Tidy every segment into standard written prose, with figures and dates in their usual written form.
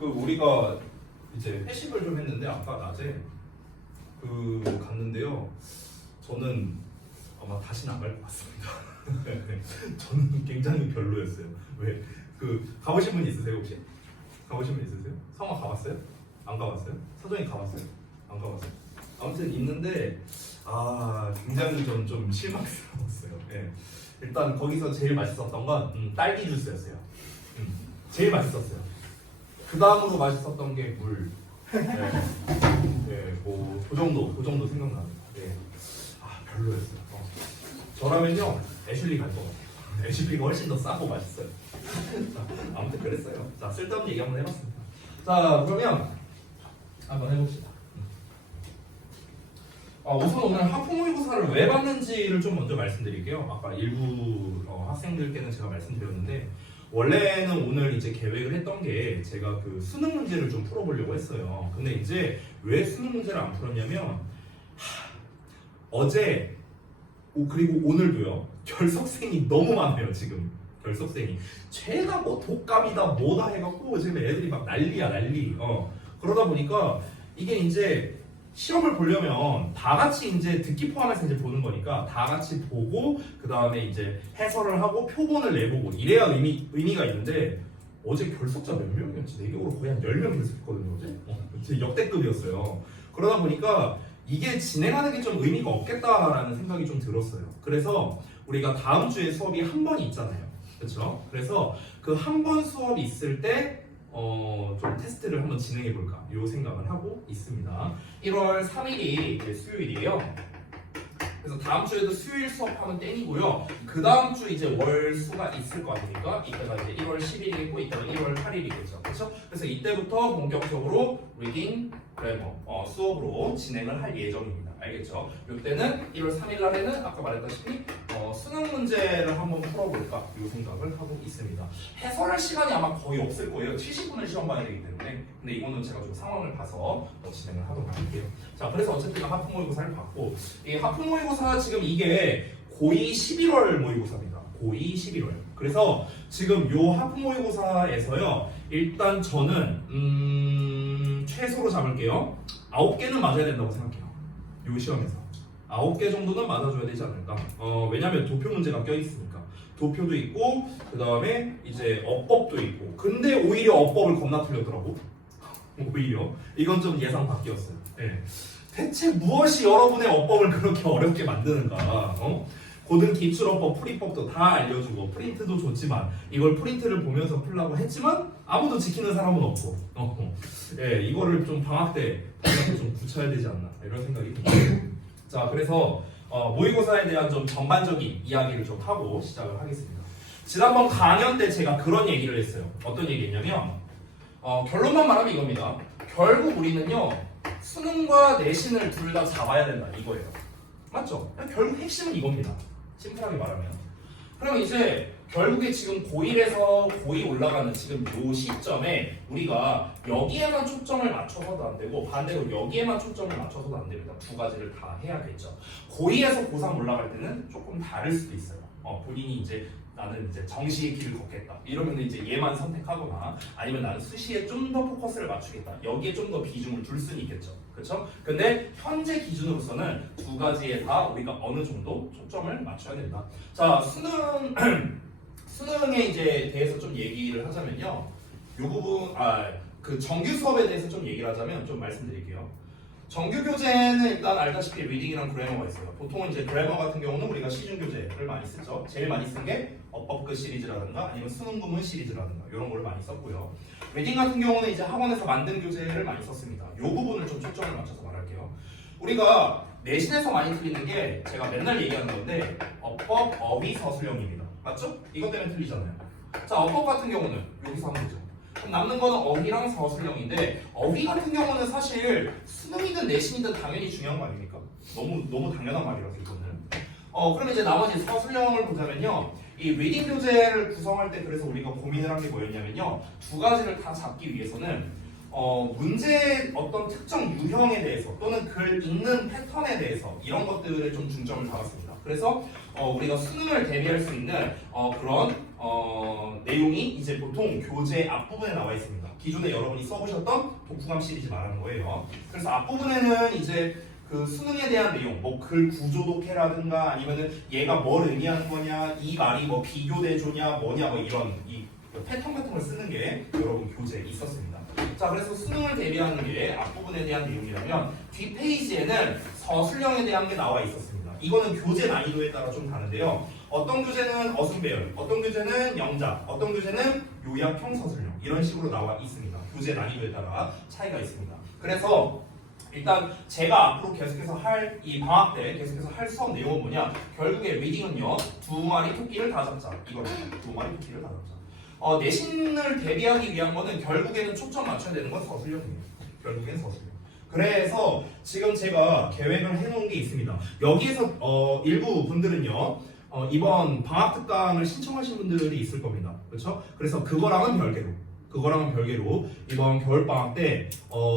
그 우리가 이제 회식을 좀 했는데 아까 낮에 갔는데요. 저는 아마 다시는 안 갈 것 같습니다. 저는 굉장히 별로였어요. 왜? 가보신 분 있으세요 혹시? 가보신 분 있으세요? 성화 가봤어요? 안 가봤어요? 서정이 가봤어요? 안 가봤어요? 아무튼 있는데 굉장히 좀 실망스러웠어요. 예. 일단 거기서 제일 맛있었던 건 딸기 주스였어요. 제일 맛있었어요. 그 다음으로 맛있었던 게 물. 네, 그 정도 생각납니다. 네. 별로였어요. 저라면요, 애슐리 갈 것 같아요. 애슐리가 훨씬 더 싸고 맛있어요. 자, 아무튼 그랬어요. 자, 쓸데없는 얘기 한번 해봤습니다. 자, 그러면 한번 해봅시다. 우선 오늘 학부 모의고사를 왜 봤는지를 좀 먼저 말씀드릴게요. 아까 일부 학생들께는 제가 말씀드렸는데, 원래는 오늘 이제 계획을 했던 게 제가 수능 문제를 좀 풀어보려고 했어요. 근데 이제 왜 수능 문제를 안 풀었냐면 어제 그리고 오늘도요, 결석생이 너무 많아요. 지금 결석생이 죄다 뭐 독감이다 뭐다 해갖고 지금 애들이 막 난리야 난리. 그러다 보니까 이게 이제 시험을 보려면 다 같이 이제 듣기 포함해서 이제 보는 거니까 다 같이 보고 그 다음에 이제 해설을 하고 표본을 내보고 이래야 의미가 있는데, 어제 결석자 몇 명이었지? 내 기억으로 거의 한 10명 결석했거든요. 어제 진짜 역대급이었어요. 그러다 보니까 이게 진행하는 게 좀 의미가 없겠다라는 생각이 좀 들었어요. 그래서 우리가 다음 주에 수업이 한 번 있잖아요. 그렇죠? 그래서 그 한 번 수업이 있을 때 좀 테스트를 한번 진행해 볼까 이 생각을 하고 있습니다. 1월 3일이 수요일이에요. 그래서 다음 주에도 수요일 수업하면 땡이고요. 그 다음 주 이제 월 수가 있을 거 아닙니까? 이때가 이제 1월 10일이겠고 이때가 1월 8일이겠죠. 그렇죠? 그래서 이때부터 본격적으로 리딩, 그래머 수업으로 진행을 할 예정입니다. 알겠죠? 이때는 1월 3일 날에는 아까 말했다시피 수능 문제를 한번 풀어볼까 이 생각을 하고 있습니다. 해설할 시간이 아마 거의 없을 거예요. 70분을 시험 봐야 되기 때문에. 근데 이거는 제가 좀 상황을 봐서 진행을 하도록 할게요. 자, 그래서 어쨌든 학부 모의고사를 봤고, 이 학부 모의고사 지금 이게 고2 11월 모의고사입니다. 고2 11월. 그래서 지금 요 학부 모의고사에서요, 일단 저는 최소로 잡을게요. 9개는 맞아야 된다고 생각해요. 요 시험에서 9개 정도는 맞아줘야 되지 않을까. 왜냐면 도표 문제가 껴있으니까. 도표도 있고 그 다음에 이제 어법도 있고. 근데 오히려 어법을 겁나 틀렸더라고. 오히려 이건 좀 예상 밖이었어요. 네. 대체 무엇이 여러분의 어법을 그렇게 어렵게 만드는가. 고등 기출어법, 풀이법도 다 알려주고 프린트도 좋지만 이걸 프린트를 보면서 풀라고 했지만 아무도 지키는 사람은 없고. 예, 이거를 좀 방학 때 좀 굳혀야 되지 않나 이런 생각이 듭니다. 자, 그래서 모의고사에 대한 좀 전반적인 이야기를 좀 하고 시작을 하겠습니다. 지난번 강연 때 제가 그런 얘기를 했어요. 어떤 얘기했냐면 결론만 말하면 이겁니다. 결국 우리는요, 수능과 내신을 둘 다 잡아야 된다 이거예요. 맞죠? 결국 핵심은 이겁니다. 심플하게 말하면. 그럼 이제 결국에 지금 고1에서 고2 올라가는 지금 요 시점에 우리가 여기에만 초점을 맞춰서도 안 되고 반대로 여기에만 초점을 맞춰서도 안 됩니다. 두 가지를 다 해야겠죠. 고2에서 고3 올라갈 때는 조금 다를 수도 있어요. 본인이 이제 나는 이제 정시의 길을 걷겠다 이러면 이제 얘만 선택하거나, 아니면 나는 수시에 좀 더 포커스를 맞추겠다, 여기에 좀 더 비중을 둘 수는 있겠죠. 그렇죠? 근데 현재 기준으로서는 두 가지에 다 우리가 어느 정도 초점을 맞춰야 된다. 자, 수능에 이제 대해서 좀 얘기를 하자면요, 요 부분 그 정규 수업에 대해서 좀 얘기를 하자면 좀 말씀드릴게요. 정규 교재는 일단 알다시피 리딩이랑 그래머가 있어요. 보통은 이제 그래머 같은 경우는 우리가 시중 교재를 많이 쓰죠. 제일 많이 쓴 게 어법급 시리즈라든가 아니면 수능 구문 시리즈라든가 이런 걸 많이 썼고요. 리딩 같은 경우는 이제 학원에서 만든 교재를 많이 썼습니다. 이 부분을 좀 초점을 맞춰서 말할게요. 우리가 내신에서 많이 틀리는 게 제가 맨날 얘기하는 건데 어법, 어휘, 서술형입니다. 맞죠? 이것 때문에 틀리잖아요. 자, 어법 같은 경우는 여기서 하면 되죠. 그럼 남는 거는 어휘랑 서술형인데, 어휘 같은 경우는 사실 수능이든 내신이든 당연히 중요한 거 아닙니까? 너무 당연한 말이라서 이거는. 그럼 이제 나머지 서술형을 보자면요, 이 리딩 교재를 구성할 때 그래서 우리가 고민을 한 게 뭐였냐면요, 두 가지를 다 잡기 위해서는 문제의 어떤 특정 유형에 대해서 또는 글 읽는 패턴에 대해서 이런 것들에 좀 중점을 잡았습니다. 그래서 우리가 수능을 대비할 수 있는 그런 내용이 이제 보통 교재 앞부분에 나와 있습니다. 기존에 여러분이 써보셨던 독후감 시리즈 말하는 거예요. 그래서 앞부분에는 이제 그 수능에 대한 내용, 뭐 글 구조 독해라든가 아니면은 얘가 뭘 의미하는 거냐, 이 말이 뭐 비교대조냐, 뭐냐, 뭐 이런 이 패턴 같은 걸 쓰는 게 여러분 교재에 있었습니다. 자, 그래서 수능을 대비하는 게 앞부분에 대한 내용이라면 뒷페이지에는 서술형에 대한 게 나와 있었습니다. 이거는 교재 난이도에 따라 좀 다른데요. 어떤 교재는 어순배열, 어떤 교재는 영작, 어떤 교재는 요약형 서술형 이런 식으로 나와 있습니다. 교재 난이도에 따라 차이가 있습니다. 그래서 일단 제가 앞으로 계속해서 할 이 방학 때 계속해서 할 수업 내용은 뭐냐? 결국에 리딩은요 2마리 토끼를 다 잡자 이거입니다. 2마리 토끼를 다 잡자. 내신을 대비하기 위한 거는 결국에는 초점 맞춰야 되는 건 서술형이에요. 결국엔 서술형. 그래서 지금 제가 계획을 해놓은 게 있습니다. 여기에서 일부 분들은요 이번 방학 특강을 신청하신 분들이 있을 겁니다. 그렇죠? 그래서 그거랑은 별개로 이번 겨울방학 때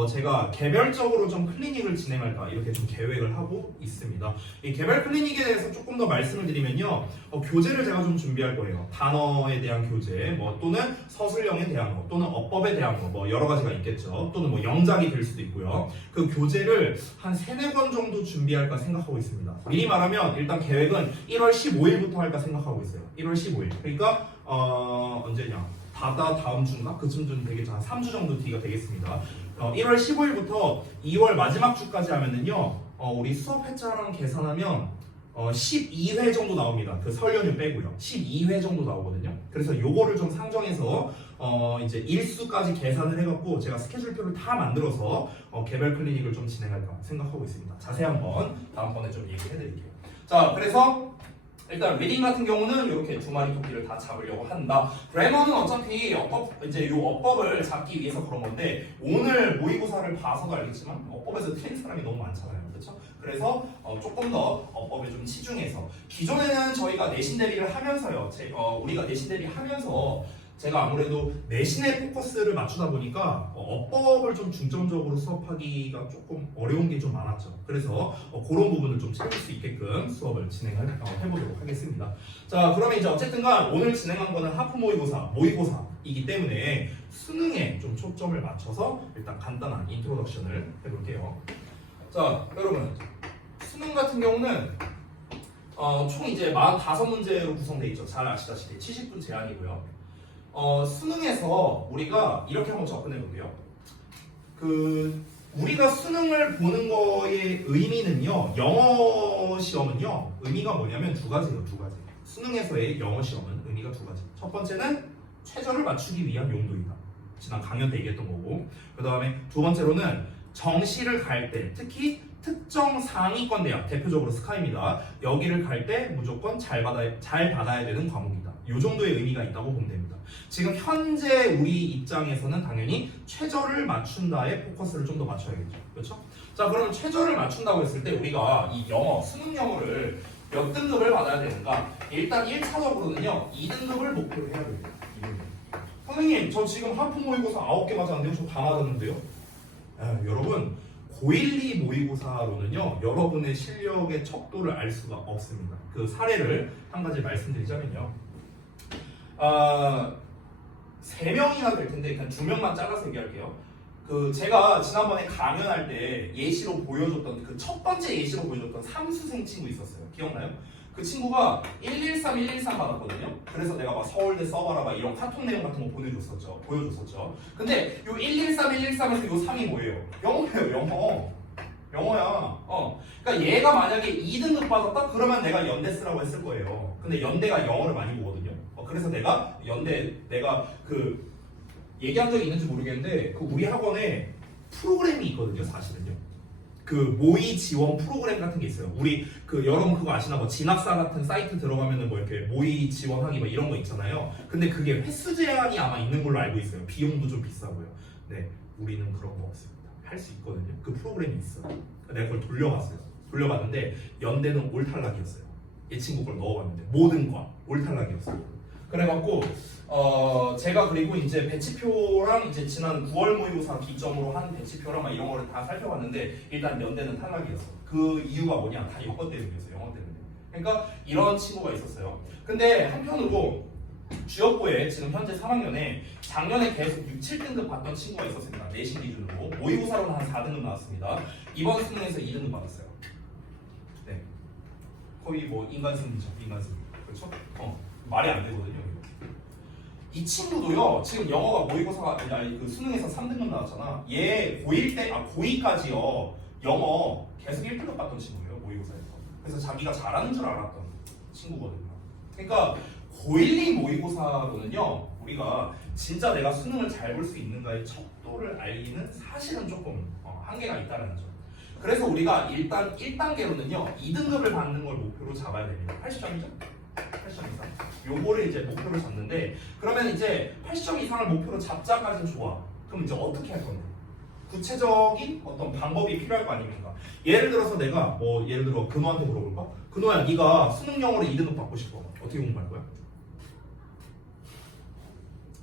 제가 개별적으로 좀 클리닉을 진행할까 이렇게 좀 계획을 하고 있습니다. 이 개별 클리닉에 대해서 조금 더 말씀을 드리면요 교재를 제가 좀 준비할 거예요. 단어에 대한 교재 뭐 또는 서술형에 대한 거 또는 어법에 대한 거 뭐 여러 가지가 있겠죠. 또는 뭐 영작이 될 수도 있고요. 그 교재를 한 3-4권 정도 준비할까 생각하고 있습니다. 미리 말하면 일단 계획은 1월 15일부터 할까 생각하고 있어요. 1월 15일 그러니까 언제냐 다음 주인가? 그쯤 되겠죠. 한 3주 정도 뒤가 되겠습니다. 1월 15일부터 2월 마지막 주까지 하면은요 우리 수업 회차랑 계산하면 12회 정도 나옵니다. 그 설 연휴 빼고요. 12회 정도 나오거든요. 그래서 요거를 좀 상정해서 이제 일수까지 계산을 해갖고 제가 스케줄표를 다 만들어서 개별 클리닉을 좀 진행할까 생각하고 있습니다. 자세히 한번 다음번에 좀 얘기해드릴게요. 자, 그래서 일단 리딩 같은 경우는 이렇게 2마리 토끼를 다 잡으려고 한다. 그래머는 어차피 이제 요 어법을 잡기 위해서 그런 건데 오늘 모의고사를 봐서도 알겠지만 어법에서 틀린 사람이 너무 많잖아요. 그렇죠? 그래서 조금 더 어법에 좀 치중해서 기존에는 저희가 내신 대비를 하면서요. 우리가 내신 대비하면서 제가 아무래도 내신에 포커스를 맞추다 보니까 어법을 좀 중점적으로 수업하기가 조금 어려운 게 좀 많았죠. 그래서 그런 부분을 좀 채울 수 있게끔 수업을 해보도록 하겠습니다. 자, 그러면 이제 어쨌든간 오늘 진행한 거는 하프 모의고사이기 때문에 수능에 좀 초점을 맞춰서 일단 간단한 인트로덕션을 해볼게요. 자, 여러분 수능 같은 경우는 총 이제 45문제로 구성되어 있죠. 잘 아시다시피 70분 제한이고요. 수능에서 우리가 이렇게 한번 접근해 볼게요. 우리가 수능을 보는 거의 의미는요, 영어 시험은요, 의미가 뭐냐면 두 가지예요. 수능에서의 영어 시험은 의미가 2가지. 첫 번째는 최저를 맞추기 위한 용도이다. 지난 강연 때 얘기했던 거고, 그 다음에 두 번째로는 정시를 갈 때, 특히 특정 상위권 대학, 대표적으로 스카이입니다. 여기를 갈 때 무조건 잘 받아야 되는 과목이다. 이 정도의 의미가 있다고 보면 됩니다. 지금 현재 우리 입장에서는 당연히 최저를 맞춘다에 포커스를 좀 더 맞춰야겠죠. 그렇죠? 자, 그러면 최저를 맞춘다고 했을 때 우리가 이 수능 영어를 몇 등급을 받아야 되는가? 일단 1차적으로는요, 2등급을 목표로 해야 됩니다. 2등급. 선생님, 저 지금 하프 모의고사 9개 맞았는데요? 저 다 맞았는데요? 여러분, 고1, 2 모의고사로는요, 여러분의 실력의 척도를 알 수가 없습니다. 그 사례를 한 가지 말씀드리자면요. 3명이나 될 텐데 그냥 2명만 잘라서 얘기할게요. 제가 지난번에 강연할 때 예시로 보여줬던 그 첫 번째 예시로 보여줬던 삼수생 친구 있었어요. 기억나요? 그 친구가 113 받았거든요. 그래서 내가 막 서울대 써봐라 막 이런 카톡 내용 같은 거 보여줬었죠. 근데 요 113에서 요 3이 뭐예요? 영어예요. 영어야. 그러니까 얘가 만약에 2등급 받았다? 그러면 내가 연대 쓰라고 했을 거예요. 근데 연대가 영어를 많이 보거든요. 그래서 내가 얘기한 적이 있는지 모르겠는데 우리 학원에 프로그램이 있거든요. 사실은요. 모의 지원 프로그램 같은 게 있어요. 우리 여러분 그거 아시나? 뭐 진학사 같은 사이트 들어가면은 뭐 이렇게 모의 지원하기 뭐 이런 거 있잖아요. 근데 그게 횟수 제한이 아마 있는 걸로 알고 있어요. 비용도 좀 비싸고요. 네, 우리는 그런 거 없습니다. 할 수 있거든요. 그 프로그램이 있어요. 내가 그걸 돌려봤는데 연대는 올탈락이었어요. 이 친구 걸 넣어봤는데 모든 과 올탈락이었어요. 그래갖고 제가 그리고 이제 배치표랑 이제 지난 9월 모의고사 기점으로 한 배치표랑 막 이런 거를 다 살펴봤는데 일단 연대는 탈락이었어. 그 이유가 뭐냐? 다 영어 때문이었어. 영어 때문에. 그러니까 이런 친구가 있었어요. 근데 한편으로 주역고에 지금 현재 3학년에 작년에 계속 6, 7등급 받던 친구가 있었습니다. 내신 기준으로. 모의고사로는 한 4등급 나왔습니다. 이번 수능에서 2등급 받았어요. 네. 거의 뭐 인간승리죠. 인간승리. 그렇죠? 말이 안 되거든요. 이 친구도요. 지금 영어가 모의고사가 아니 그 수능에서 3등급 나왔잖아. 얘 고1 때 고2까지요. 영어 계속 1등급 받던 친구예요. 모의고사에서. 그래서 자기가 잘하는 줄 알았던 친구거든요. 그러니까 고1, 2 모의고사로는요. 우리가 진짜 내가 수능을 잘 볼 수 있는가의 척도를 알기는 사실은 조금 한계가 있다는 점. 그래서 우리가 일단 1단계로는요. 2등급을 받는 걸 목표로 잡아야 됩니다. 80점이죠? 80점 이상. 요거를 이제 목표로 잡는데 그러면 이제 80점 이상을 목표로 잡자까지는 좋아. 그럼 이제 어떻게 할 건데? 구체적인 어떤 방법이 필요할 거 아닙니까? 예를 들어서 내가 뭐 예를 들어 근호한테 물어볼까? 근호야 네가 수능 영어로 2등급 받고 싶어. 어떻게 공부할 거야?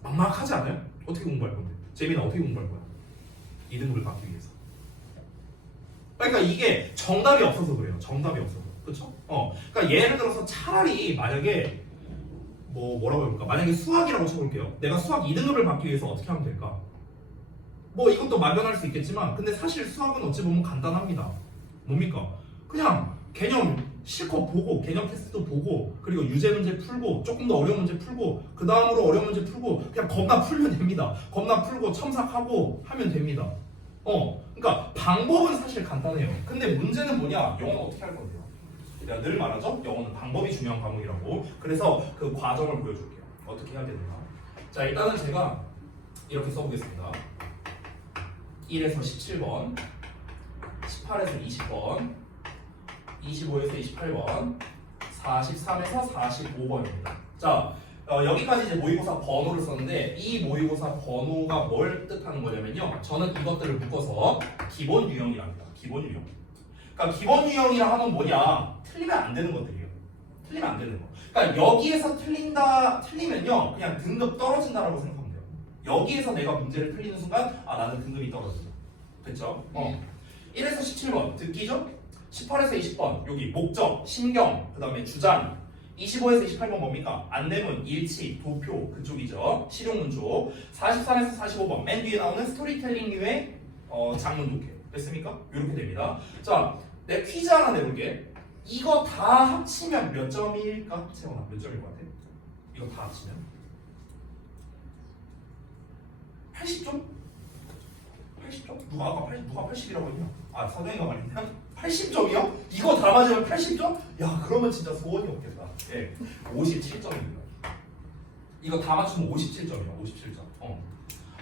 막막하지 않아요? 어떻게 공부할 건데? 재민아 어떻게 공부할 거야? 2등급을 받기 위해서. 그러니까 이게 정답이 없어서 그래요. 정답이 없어서. 그렇죠? 그러니까 예를 들어서 차라리 만약에 뭐라고 해볼까? 만약에 수학이라고 쳐볼게요. 내가 수학 2등급을 받기 위해서 어떻게 하면 될까? 뭐 이것도 막연할 수 있겠지만 근데 사실 수학은 어찌 보면 간단합니다. 뭡니까? 그냥 개념 실컷 보고 개념 테스트도 보고 그리고 유제 문제 풀고 조금 더 어려운 문제 풀고 그 다음으로 어려운 문제 풀고 그냥 겁나 풀면 됩니다. 겁나 풀고 첨삭하고 하면 됩니다. 그러니까 방법은 사실 간단해요. 근데 문제는 뭐냐? 영어는 어떻게 할 건데요? 내가 늘 말하죠? 영어는 방법이 중요한 과목이라고. 그래서 그 과정을 보여줄게요. 어떻게 해야 되는가? 자 일단은 제가 이렇게 써보겠습니다. 1에서 17번 18에서 20번 25에서 28번 43에서 45번입니다. 자 여기까지 이제 모의고사 번호를 썼는데 이 모의고사 번호가 뭘 뜻하는 거냐면요. 저는 이것들을 묶어서 기본 유형이랍니다. 기본 유형. 그러니까 기본 유형이라 하면 뭐냐? 틀리면 안 되는 것들이에요. 틀리면 안 되는 거. 그러니까 여기에서 틀리면요. 그냥 등급 떨어진다라고 생각하면 돼요. 여기에서 내가 문제를 틀리는 순간 나는 등급이 떨어지죠. 됐죠? 1에서 17번 듣기죠? 18에서 20번 여기 목적, 심경, 그 다음에 주장 25에서 28번 뭡니까? 안내문, 일치, 도표 그쪽이죠. 실용문 쪽 43에서 45번 맨 뒤에 나오는 스토리텔링류의 장문 독해 됐습니까? 이렇게 됩니다. 자, 내 퀴즈 하나 내볼게. 이거 다 합치면 몇 점일까? 채원아 몇 점일 것 같아? 이거 다 합치면 80점? 80점? 누가 80이라고 했냐? 서정이가 말했냐? 80점이요? 이거 다 맞으면 80점? 야 그러면 진짜 소원이 없겠다. 예, 57점입니다. 이거 다 맞추면 57점이야. 57점.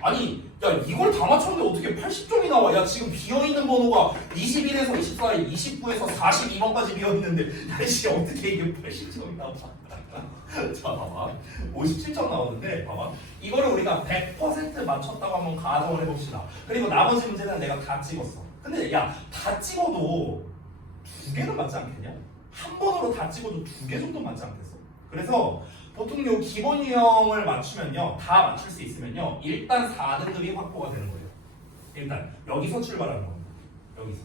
아니 야 이걸 다 맞췄는데 어떻게 80점이 나와? 야 지금 비어있는 번호가 21에서 24, 29에서 42번까지 비어있는데 야씨 어떻게 이게 80점이 나와? 자 봐봐 57점 나오는데 봐봐 이거를 우리가 100% 맞췄다고 한번 가정을 해봅시다. 그리고 나머지 문제는 내가 다 찍었어. 근데 야 다 찍어도 2개는 맞지 않겠냐? 한 번으로 다 찍어도 2개 정도 맞지 않겠어? 그래서 보통 요 기본 유형을 맞추면요 다 맞출 수 있으면요 일단 4등급이 확보가 되는 거예요. 일단 여기서 출발하는 겁니다. 여기서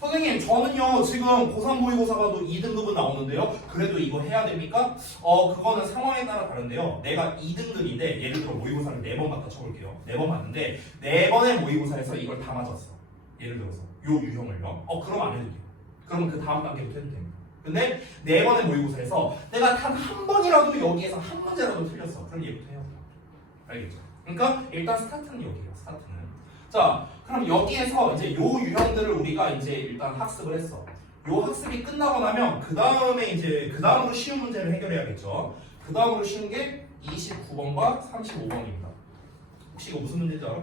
선생님 저는요 지금 고3 모의고사가 2등급은 나오는데요 그래도 이거 해야 됩니까? 그거는 상황에 따라 다른데요 내가 2등급인데 예를 들어 모의고사를 4번 갖다 쳐볼게요. 4번 봤는데 4번의 모의고사에서 이걸 다 맞았어. 예를 들어서 요 유형을요 그럼 안 해도 돼요. 그러면 그 다음 단계부터 해도 됩니다. 근데 4번의 모의고사에서 내가 단 한 번이라도 여기에서 한 문제라도 틀렸어. 그럼 얘부터 해야 돼. 알겠죠? 그러니까 일단 스타트는 여기예요. 스타트는. 자, 그럼 여기에서 이제 요 유형들을 우리가 이제 일단 학습을 했어. 요 학습이 끝나고 나면 그 다음에 이제 그 다음으로 쉬운 문제를 해결해야겠죠. 그 다음으로 쉬운 게 29번과 35번입니다. 혹시 이거 무슨 문제인지 알아?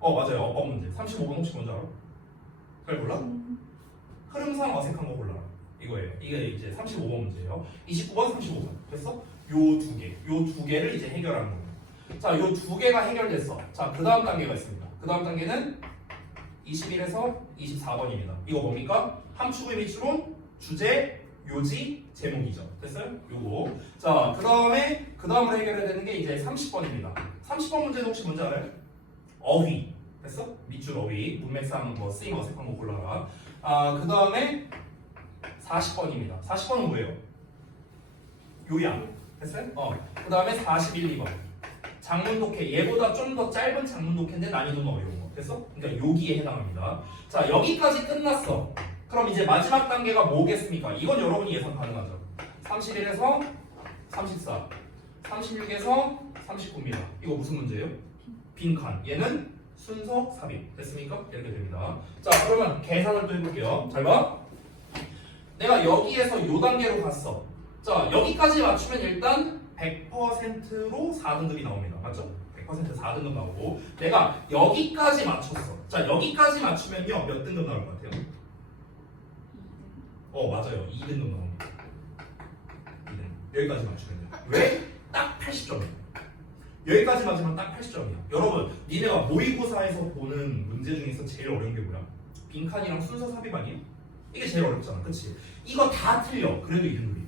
맞아요. 어법 문제. 35번 혹시 뭔지 알아? 그걸 몰라? 흐름상 어색한 거 골라라. 이거예요. 이게 이제 35번 문제예요. 29번, 35번. 됐어? 요 두 개를 이제 해결하는 겁니다. 자, 요 두 개가 해결됐어. 자, 그 다음 단계가 있습니다. 그 다음 단계는 21에서 24번입니다. 이거 뭡니까? 함축의 미추론, 주제, 요지, 제목이죠. 됐어요? 요거. 자, 그 다음으로 해결해야 되는 게 이제 30번입니다. 30번 문제는 혹시 뭔지 알아요? 어휘. 됐어? 밑줄 어휘. 문맥상 뭐 쓰임 어색한 거 골라라. 그 다음에 40번입니다. 40번은 뭐예요? 요약. 됐어요? 그 다음에 41, 2번. 장문 독해. 얘보다 좀 더 짧은 장문 독해인데 난이도는 어려운 거. 됐어? 그러니까 여기에 해당합니다. 자, 여기까지 끝났어. 그럼 이제 마지막 단계가 뭐겠습니까? 이건 여러분이 예상 가능하죠. 31에서 34, 36에서 39입니다. 이거 무슨 문제예요? 빈칸. 얘는 순서 삽입. 됐습니까? 이렇게 됩니다. 자, 그러면 계산을 또 해볼게요. 잘 봐. 내가 여기에서 요 단계로 갔어. 자, 여기까지 맞추면 일단 100%로 4등급이 나옵니다. 맞죠? 100% 4등급 나오고 내가 여기까지 맞췄어. 자, 여기까지 맞추면요 몇 등급 나올 것 같아요? 맞아요. 2등급 나옵니다. 2등급. 여기까지 맞추면 돼요. 왜? 딱 80점이에요. 여기까지 맞으면 딱 80점이야. 여러분, 니네가 모의고사에서 보는 문제 중에서 제일 어려운 게 뭐야? 빈칸이랑 순서 삽입 아니에요? 이게 제일 어렵잖아. 그치? 이거 다 틀려. 그래도 2등급이에요.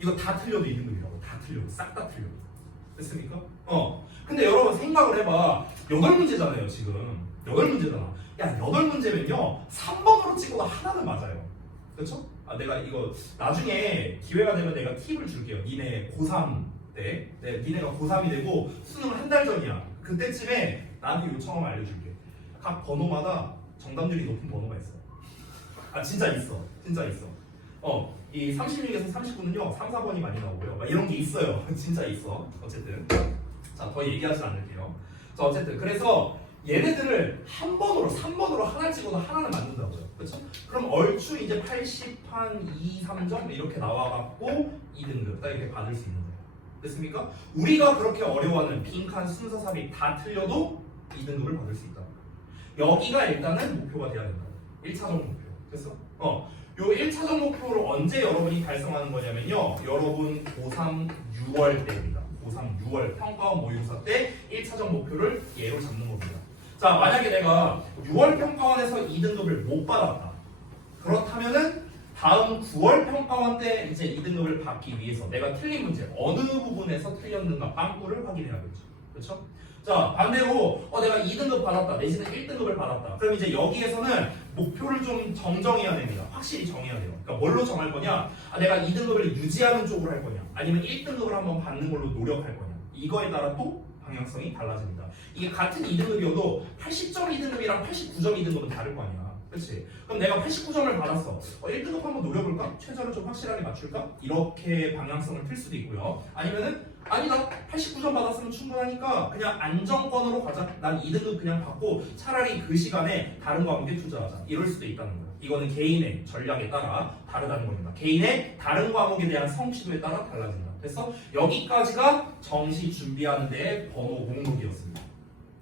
이거 다 틀려도 2등급이라고. 다 틀려도. 싹 다 틀려도. 됐습니까? 근데 여러분 생각을 해봐. 8문제잖아요, 지금. 8문제잖아. 야, 8문제면요. 3번으로 찍어도 하나는 맞아요. 그렇죠? 내가 이거 나중에 기회가 되면 내가 팁을 줄게요. 니네 고3 때. 니네가 고3이 되고 수능을 한 달 전이야. 그때쯤에 나한테 요청하면 알려줄게. 각 번호마다 정답률이 높은 번호가 있어요. 진짜 있어. 진짜 있어. 이 36에서 39는요 3, 4번이 많이 나오고요. 막 이런 게 있어요. 진짜 있어. 어쨌든 자, 더 얘기하지 않을게요. 자, 어쨌든 그래서 얘네들을 한 번으로 3번으로 하나를 찍어도 하나는 맞는다고요. 그렇죠? 그럼 얼추 이제 80한 2, 3점 이렇게 나와갖고 2등급 딱 이렇게 받을 수 있는 거예요. 됐습니까? 우리가 그렇게 어려워하는 빈칸 순서 삽입 다 틀려도 2등급을 받을 수 있다. 여기가 일단은 목표가 돼야 된다. 1차적 목표. 됐어? 요 1차적 목표를 언제 여러분이 달성하는 거냐면요. 여러분 고3 6월 때입니다. 고3 6월 평가원 모의고사 때 1차적 목표를 얘로 잡는 겁니다. 자, 만약에 내가 6월 평가원에서 2등급을 못 받았다. 그렇다면은 다음 9월 평가원 때 이제 2등급을 받기 위해서 내가 틀린 문제 어느 부분에서 틀렸는가 빵꾸를 확인해야겠죠. 그렇죠? 자, 반대로 내가 2등급 받았다. 내지는 1등급을 받았다. 그럼 이제 여기에서는 목표를 좀 정정해야 됩니다. 확실히 정해야 돼요. 그러니까 뭘로 정할 거냐? 내가 2등급을 유지하는 쪽으로 할 거냐? 아니면 1등급을 한번 받는 걸로 노력할 거냐? 이거에 따라 또 방향성이 달라집니다. 이게 같은 2등급이어도 80점 2등급이랑 89점 2등급은 다를 거 아니야. 그렇지? 그럼 내가 89점을 받았어. 1등급 한번 노려볼까? 최저를 좀 확실하게 맞출까? 이렇게 방향성을 틀 수도 있고요. 아니면은 아니다. 89점 받았으면 충분하니까 그냥 안정권으로 가자. 난 2등급 그냥 받고 차라리 그 시간에 다른 과목에 투자하자. 이럴 수도 있다는 거예요. 이거는 개인의 전략에 따라 다르다는 겁니다. 개인의 다른 과목에 대한 성취도에 따라 달라진다. 됐어? 여기까지가 정시 준비하는 데의 번호 목록이었습니다.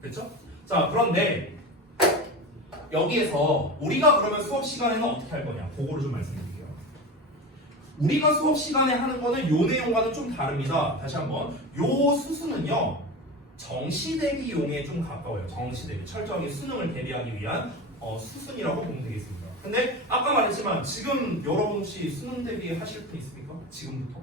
됐죠? 자, 그런데 여기에서 우리가 그러면 수업 시간에는 어떻게 할 거냐? 그거를 좀 말씀드릴게요. 우리가 수업 시간에 하는 거는 요 내용과는 좀 다릅니다. 다시 한번 요 수수는요 정시 대비용에 좀 가까워요. 정시 대비 철저하게 수능을 대비하기 위한 수순이라고 보면 되겠습니다. 근데 아까 말했지만 지금 여러분 혹시 수능 대비 하실 분 있습니까? 지금부터?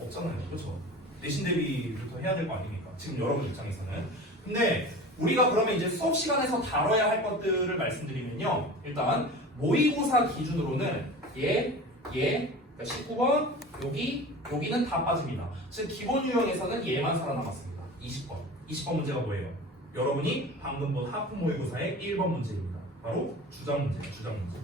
없잖아요. 그렇죠? 내신 대비부터 해야 될 거 아닙니까? 지금 여러분 입장에서는. 근데 우리가 그러면 이제 수업 시간에서 다뤄야 할 것들을 말씀드리면요. 일단 모의고사 기준으로는 그러니까 19번, 여기는 다 빠집니다. 즉 기본 유형에서는 얘만 살아남았습니다. 20번 문제가 뭐예요? 여러분이 방금 본 하프 모의고사의 1번 문제입니다. 바로 주장 문제.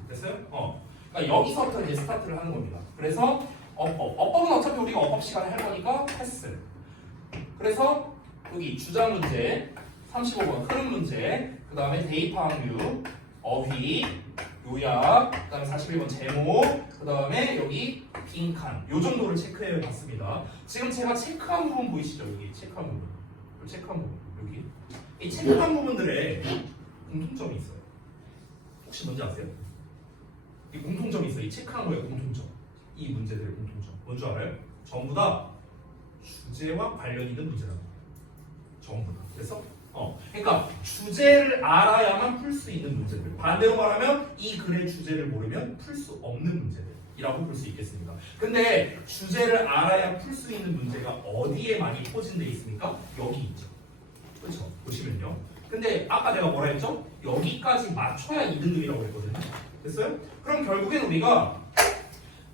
됐어요? 그러니까 여기서부터 이제 스타트를 하는 겁니다. 그래서 어법은 어차피 우리가 어법 시간에 할 거니까 패스. 그래서 여기 주장 문제, 35번 흐름 문제, 그 다음에 대입 항류, 어휘, 요약, 그 다음에 41번 제목, 그 다음에 여기 빈칸, 요 정도를 체크해 봤습니다. 지금 제가 체크한 부분 보이시죠? 여기 체크한 부분, 여기 이 체크한 부분들에 공통점이 있어요. 혹시 뭔지 아세요? 이 공통점이 있어요. 이 체크한 거에 공통점. 이 문제들의 공통점. 뭔지 알아요? 전부 다 주제와 관련 있는 문제라고. 전부 다. 그래서 그러니까 주제를 알아야만 풀 수 있는 문제들. 반대로 말하면 이 글의 주제를 모르면 풀 수 없는 문제들이라고 볼 수 있겠습니다. 근데 주제를 알아야 풀 수 있는 문제가 어디에 많이 포진되어 있습니까? 여기 있죠. 그렇죠? 보시면요. 근데 아까 내가 뭐라 했죠? 여기까지 맞춰야 2등급이라고 했거든요. 됐어요? 그럼 결국엔 우리가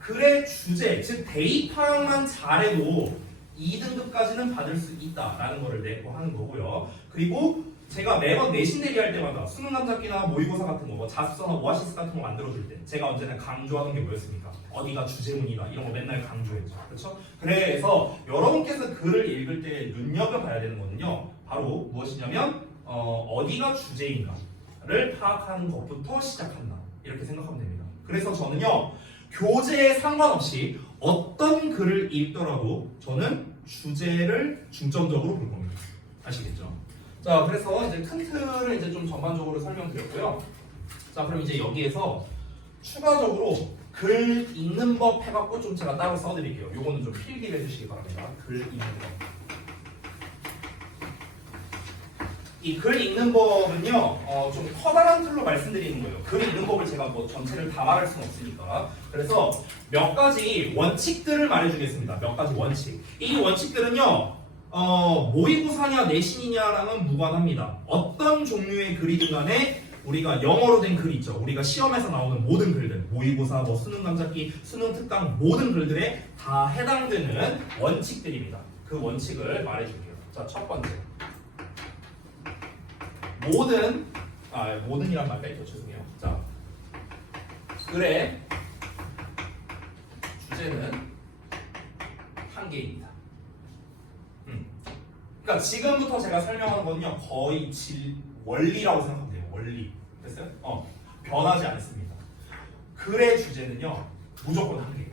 글의 주제, 즉 대입항만 잘해도 2등급까지는 받을 수 있다라는 거를 내고 하는 거고요. 그리고 제가 매번 내신 대기할 때마다 수능 감잡기나 모의고사 같은 거, 뭐 자습서나 오아시스 같은 거 만들어줄 때 제가 언제나 강조하는 게 뭐였습니까? 어디가 주제문이다 이런 거 맨날 강조했죠. 그렇죠? 그래서 여러분께서 글을 읽을 때 눈여겨봐야 되는 거는요. 바로 무엇이냐면 어디가 주제인가를 파악하는 것부터 시작한다. 이렇게 생각하면 됩니다. 그래서 저는요. 교재에 상관없이 어떤 글을 읽더라도 저는 주제를 중점적으로 볼 겁니다. 아시겠죠? 자, 그래서 이제 큰 틀을 이제 좀 전반적으로 설명드렸고요. 자, 그럼 이제 여기에서 추가적으로 글 읽는 법 해갖고 좀 제가 따로 써드릴게요. 요거는 좀 필기를 해주시기 바랍니다. 글 읽는 법. 이 글 읽는 법은요, 좀 커다란 틀로 말씀드리는 거예요. 글 읽는 법을 제가 뭐 전체를 다 말할 수는 없으니까. 그래서 몇 가지 원칙들을 말해주겠습니다. 몇 가지 원칙. 이 원칙들은요, 모의고사냐 내신이냐랑은 무관합니다. 어떤 종류의 글이든 간에 우리가 영어로 된 글 있죠. 우리가 시험에서 나오는 모든 글들, 모의고사, 뭐 수능 감잡기, 수능 특강 모든 글들에 다 해당되는 원칙들입니다. 그 원칙을 말해줄게요. 자, 첫 번째. 모든이란 말 뺄게요. 죄송해요. 자, 글의 주제는 한 개입니다. 그러니까 지금부터 제가 설명하는 거는요 거의 원리라고 생각하면 돼요. 원리. 됐어요? 변하지 않습니다. 글의 주제는요 무조건 한 개예요.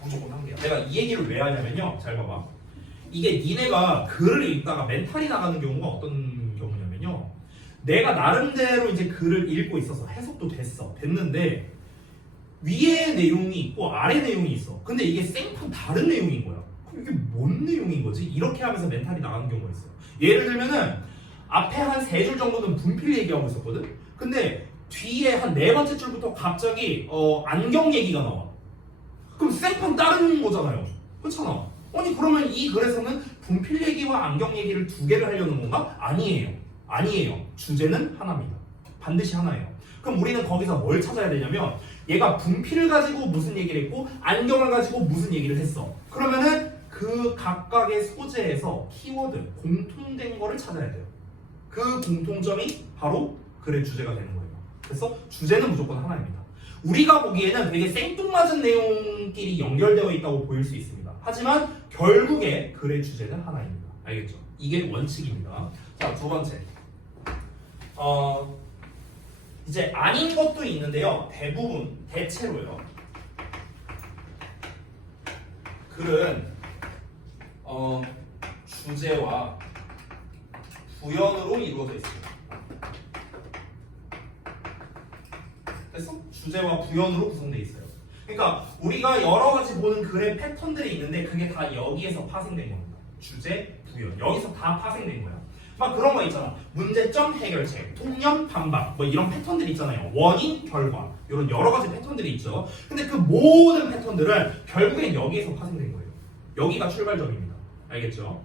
무조건 한 개야. 내가 이 얘기를 왜 하냐면요. 잘 봐봐. 이게 니네가 글을 읽다가 멘탈이 나가는 경우가 어떤 경우냐면요. 내가 나름대로 이제 글을 읽고 있어서 해석도 됐는데 위에 내용이 있고 아래 내용이 있어. 근데 이게 생판 다른 내용인 거야. 그럼 이게 뭔 내용인 거지? 이렇게 하면서 멘탈이 나가는 경우가 있어요. 예를 들면은 앞에 한 3줄 정도는 분필 얘기하고 있었거든? 근데 뒤에 한 4번째 줄부터 갑자기 안경 얘기가 나와. 그럼 생판 다른 거잖아요. 그렇잖아. 아니 그러면 이 글에서는 분필 얘기와 안경 얘기를 2개를 하려는 건가? 아니에요. 주제는 하나입니다. 반드시 하나예요. 그럼 우리는 거기서 뭘 찾아야 되냐면 얘가 분필을 가지고 무슨 얘기를 했고 안경을 가지고 무슨 얘기를 했어. 그러면은 그 각각의 소재에서 키워드, 공통된 거를 찾아야 돼요. 그 공통점이 바로 글의 주제가 되는 거예요. 그래서 주제는 무조건 하나입니다. 우리가 보기에는 되게 생뚱맞은 내용끼리 연결되어 있다고 보일 수 있습니다. 하지만 결국에 글의 주제는 하나입니다. 알겠죠? 이게 원칙입니다. 자, 두 번째. 이제 아닌 것도 있는데요. 대체로요. 글은 주제와 부연으로 이루어져 있습니다. 됐어? 주제와 부연으로 구성되어 있어요. 그러니까 우리가 여러 가지 보는 글의 패턴들이 있는데 그게 다 여기에서 파생된 겁니다. 주제, 부연. 여기서 다 파생된 거야. 막 그런 거 있잖아. 문제점, 해결책, 통념, 반박 뭐 이런 패턴들이 있잖아요. 원인, 결과 이런 여러 가지 패턴들이 있죠. 근데 그 모든 패턴들은 결국엔 여기에서 파생된 거예요. 여기가 출발점입니다. 알겠죠?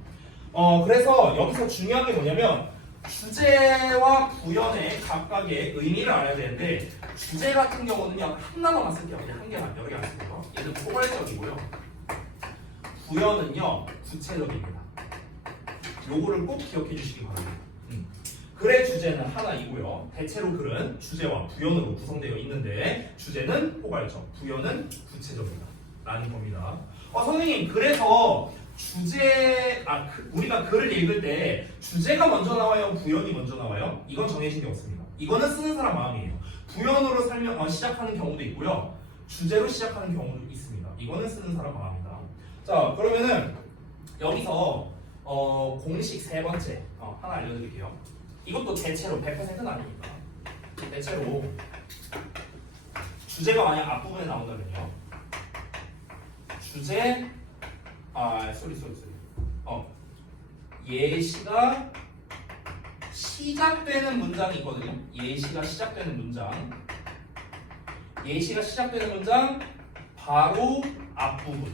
그래서 여기서 중요한 게 뭐냐면 주제와 부연의 각각의 의미를 알아야 되는데 주제 같은 경우는요 하나만 쓸게요. 그냥 한 개만 여러 개 안 쓸게요. 얘는 포괄적이고요. 부연은요 구체적입니다. 요거를 꼭 기억해 주시기 바랍니다. 글의 주제는 하나이고요. 대체로 글은 주제와 부연으로 구성되어 있는데 주제는 포괄적, 부연은 구체적이다 라는 겁니다. 선생님 그래서 우리가 글을 읽을 때 주제가 먼저 나와요? 부연이 먼저 나와요? 이건 정해진 게 없습니다. 이거는 쓰는 사람 마음이에요. 부연으로 시작하는 경우도 있고요. 주제로 시작하는 경우도 있습니다. 이거는 쓰는 사람 마음이다. 자, 그러면은 여기서 공식 세 번째 하나 알려드릴게요. 이것도 대체로 100%는 아닙니다. 대체로 주제가 만약 앞부분에 나온다면요. 주제 예시가 시작되는 문장이 있거든요. 예시가 시작되는 문장 바로 앞부분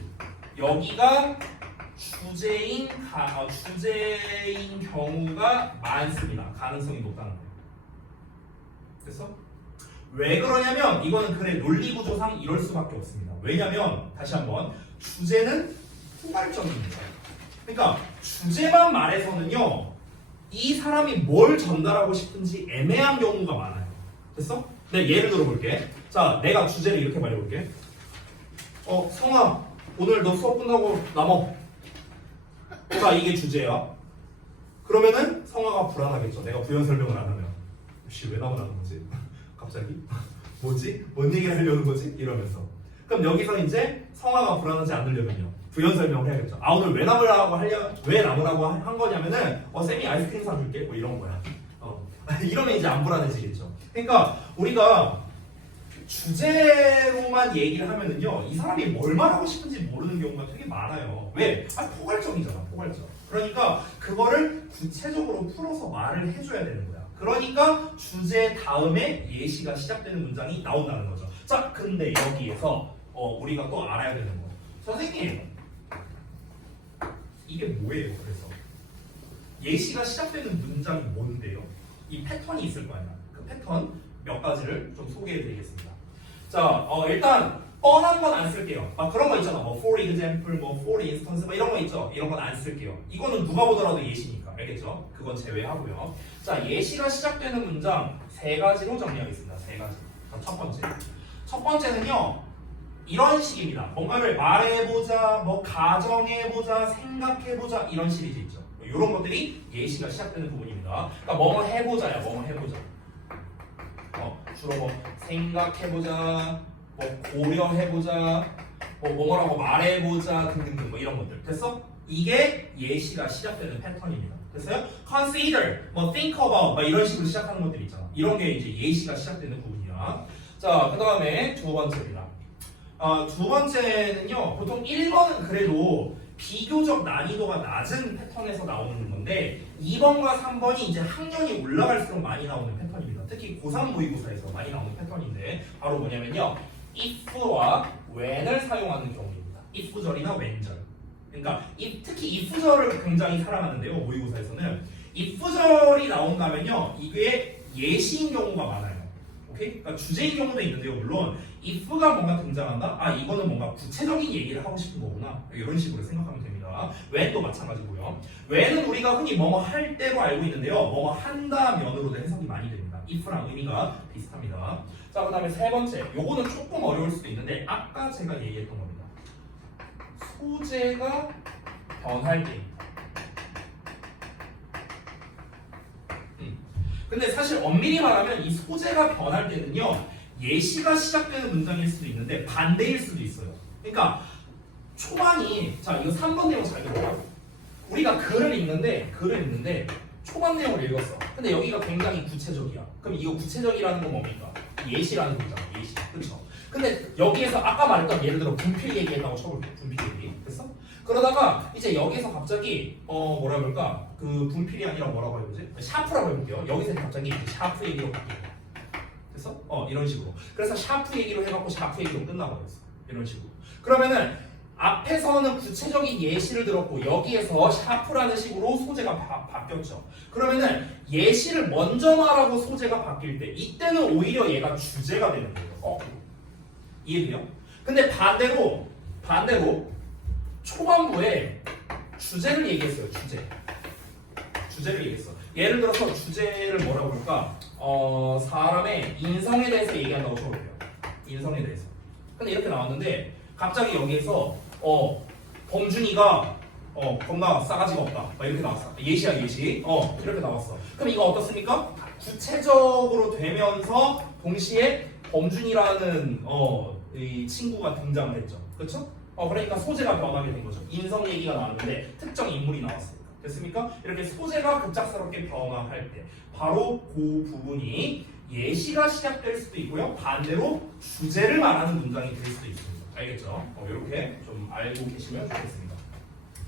여기가 주제인 경우가 많습니다. 가능성이 높다는 거예요. 됐어? 왜 그러냐면 이거는 글의 논리 구조상 이럴 수밖에 없습니다. 왜냐면 다시 한번 주제는 포괄적입니다. 그러니까 주제만 말해서는요 이 사람이 뭘 전달하고 싶은지 애매한 경우가 많아요. 됐어? 네, 예를 들어 볼게. 자, 내가 주제를 이렇게 말해볼게. 성아, 오늘 너 수업 끝나고 남어. 자, 이게 주제야. 그러면은 성아가 불안하겠죠. 내가 부연 설명을 안 하면. 혹시 왜 남으라는 거지? 갑자기? 뭐지? 뭔 얘기를 하려는 거지? 이러면서. 그럼 여기서 이제 성아가 불안하지 않으려면요. 부연 설명을 해야겠죠. 아, 오늘 왜 남으라고 한 거냐면은 쌤이 아이스크림 사줄게. 뭐 이런 거야. 이러면 이제 안 불안해지겠죠. 그러니까 우리가 주제로만 얘기를 하면은요 이 사람이 뭘 말하고 싶은지 모르는 경우가 되게 많아요. 왜? 포괄적이잖아. 포괄적. 그러니까 그거를 구체적으로 풀어서 말을 해줘야 되는 거야. 그러니까 주제 다음에 예시가 시작되는 문장이 나온다는 거죠. 자, 근데 여기에서 우리가 또 알아야 되는 거. 선생님, 이게 뭐예요? 그래서 예시가 시작되는 문장이 뭔데요? 이 패턴이 있을 거 아니야. 그 패턴 몇 가지를 좀 소개해드리겠습니다. 자, 일단 뻔한 건 안 쓸게요. 그런 거 있잖아. 뭐 for example, 뭐 for instance, 뭐 이런 거 있죠. 이런 건 안 쓸게요. 이거는 누가 보더라도 예시니까, 알겠죠? 그건 제외하고요. 자, 예시가 시작되는 문장 세 가지로 정리하겠습니다. 세 가지. 자, 첫 번째. 첫 번째는요. 이런 식입니다. 뭔가를 말해보자, 뭐 가정해보자, 생각해보자 이런 시리즈 있죠. 이런 것들이 예시가 시작되는 부분입니다. 그러니까 뭐뭐 해보자야, 뭐뭐 해보자. 주로 뭐 생각해보자, 뭐 고려해보자, 뭐라고 말해보자 등등등 뭐 이런 것들. 됐어? 이게 예시가 시작되는 패턴입니다. 됐어요? Consider, 뭐 think about, 뭐 이런 식으로 시작하는 것들 있잖아. 이런 게 이제 예시가 시작되는 부분이야. 자, 그 다음에 두 번째입니다. 두 번째는요, 보통 1번은 그래도 비교적 난이도가 낮은 패턴에서 나오는 건데 2번과 3번이 이제 학년이 올라갈수록 많이 나오는 패턴입니다. 특히 고3 모의고사에서 많이 나오는 패턴인데 바로 뭐냐면요, if와 when을 사용하는 경우입니다. if절이나 when절. 그러니까 특히 if절을 굉장히 사랑하는데요, 모의고사에서는 if절이 나온다면요 이게 예시인 경우가 많아요. 오케이? 그러니까 주제인 경우도 있는데요, 물론 if가 뭔가 등장한다? 이거는 뭔가 구체적인 얘기를 하고 싶은 거구나. 이런 식으로 생각하면 됩니다. when도 마찬가지고요. when은 우리가 흔히 뭐뭐 할 때로 알고 있는데요, 뭐뭐 한다 면으로도 해석이 많이 됩니다. if랑 의미가 비슷합니다. 자, 그 다음에 세 번째. 요거는 조금 어려울 수도 있는데 아까 제가 얘기했던 겁니다. 소재가 변할 때입니다. 근데 사실 엄밀히 말하면 이 소재가 변할 때는요 예시가 시작되는 문장일 수도 있는데 반대일 수도 있어요. 그러니까 초반이, 자 이거 3번 내용 잘 들어봐. 우리가 글을 읽는데 초반 내용을 읽었어. 근데 여기가 굉장히 구체적이야. 그럼 이거 구체적이라는 건 뭡니까? 예시라는 거잖아. 예시. 그렇죠? 근데 여기에서 아까 말했던 예를 들어 분필 얘기했다고 쳐볼게요. 분필 얘기. 됐어? 그러다가 이제 여기서 갑자기 뭐라 그럴까? 그 분필이 아니라 뭐라고 해보지? 샤프라고 해볼게요. 여기서 갑자기 샤프 얘기로 바뀌어요. 됐어? 이런 식으로. 그래서 샤프 얘기로 해갖고 샤프 얘기로 끝나버렸어. 이런 식으로. 그러면은 앞에서는 구체적인 예시를 들었고 여기에서 샤프라는 식으로 소재가 바뀌었죠. 그러면은 예시를 먼저 말하고 소재가 바뀔 때 이때는 오히려 얘가 주제가 되는 거예요. 이해돼요? 근데 반대로 초반부에 주제를 얘기했어요. 주제를 얘기했어. 예를 들어서 주제를 뭐라고 볼까? 사람의 인성에 대해서 얘기한다고 쳐볼게요. 인성에 대해서. 근데 이렇게 나왔는데 갑자기 여기에서 범준이가 겁나 싸가지가 없다. 막 이렇게 나왔어. 예시야 예시. 이렇게 나왔어. 그럼 이거 어떻습니까? 구체적으로 되면서 동시에 범준이라는 이 친구가 등장을 했죠. 그렇죠? 그러니까 소재가 변하게 된 거죠. 인성 얘기가 나왔는데 특정 인물이 나왔으니까. 됐습니까? 이렇게 소재가 급작스럽게 변화할 때 바로 그 부분이 예시가 시작될 수도 있고요. 반대로 주제를 말하는 문장이 될 수도 있습니다. 알겠죠? 이렇게 좀 알고 계시면 좋겠습니다.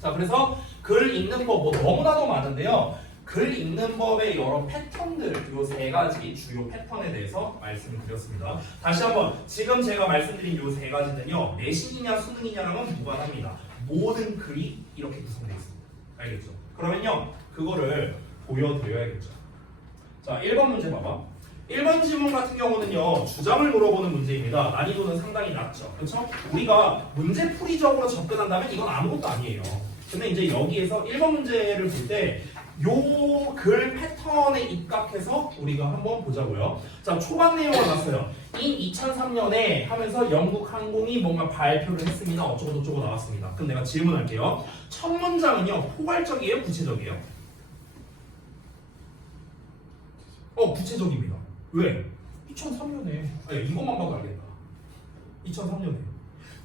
자, 그래서 글 읽는 법 뭐 너무나도 많은데요. 글 읽는 법의 여러 패턴들, 이 세 가지 주요 패턴에 대해서 말씀을 드렸습니다. 다시 한번 지금 제가 말씀드린 이 세 가지는요, 내신이냐 수능이냐랑은 무관합니다. 모든 글이 이렇게 구성되어 있습니다. 알겠죠? 그러면요, 그거를 보여드려야겠죠. 자, 1번 문제 봐봐. 1번 지문 같은 경우는요, 주장을 물어보는 문제입니다. 난이도는 상당히 낮죠. 그렇죠? 우리가 문제풀이적으로 접근한다면 이건 아무것도 아니에요. 근데 이제 여기에서 1번 문제를 볼 때 요 글 패턴에 입각해서 우리가 한번 보자고요. 자, 초반 내용을 봤어요. 인 2003년에 하면서 영국 항공이 뭔가 발표를 했습니다. 어쩌고 저쩌고 나왔습니다. 그럼 내가 질문할게요. 첫 문장은요, 포괄적이에요, 구체적이에요? 구체적입니다. 왜? 2003년에. 아니, 이것만 봐도 알겠다. 2003년에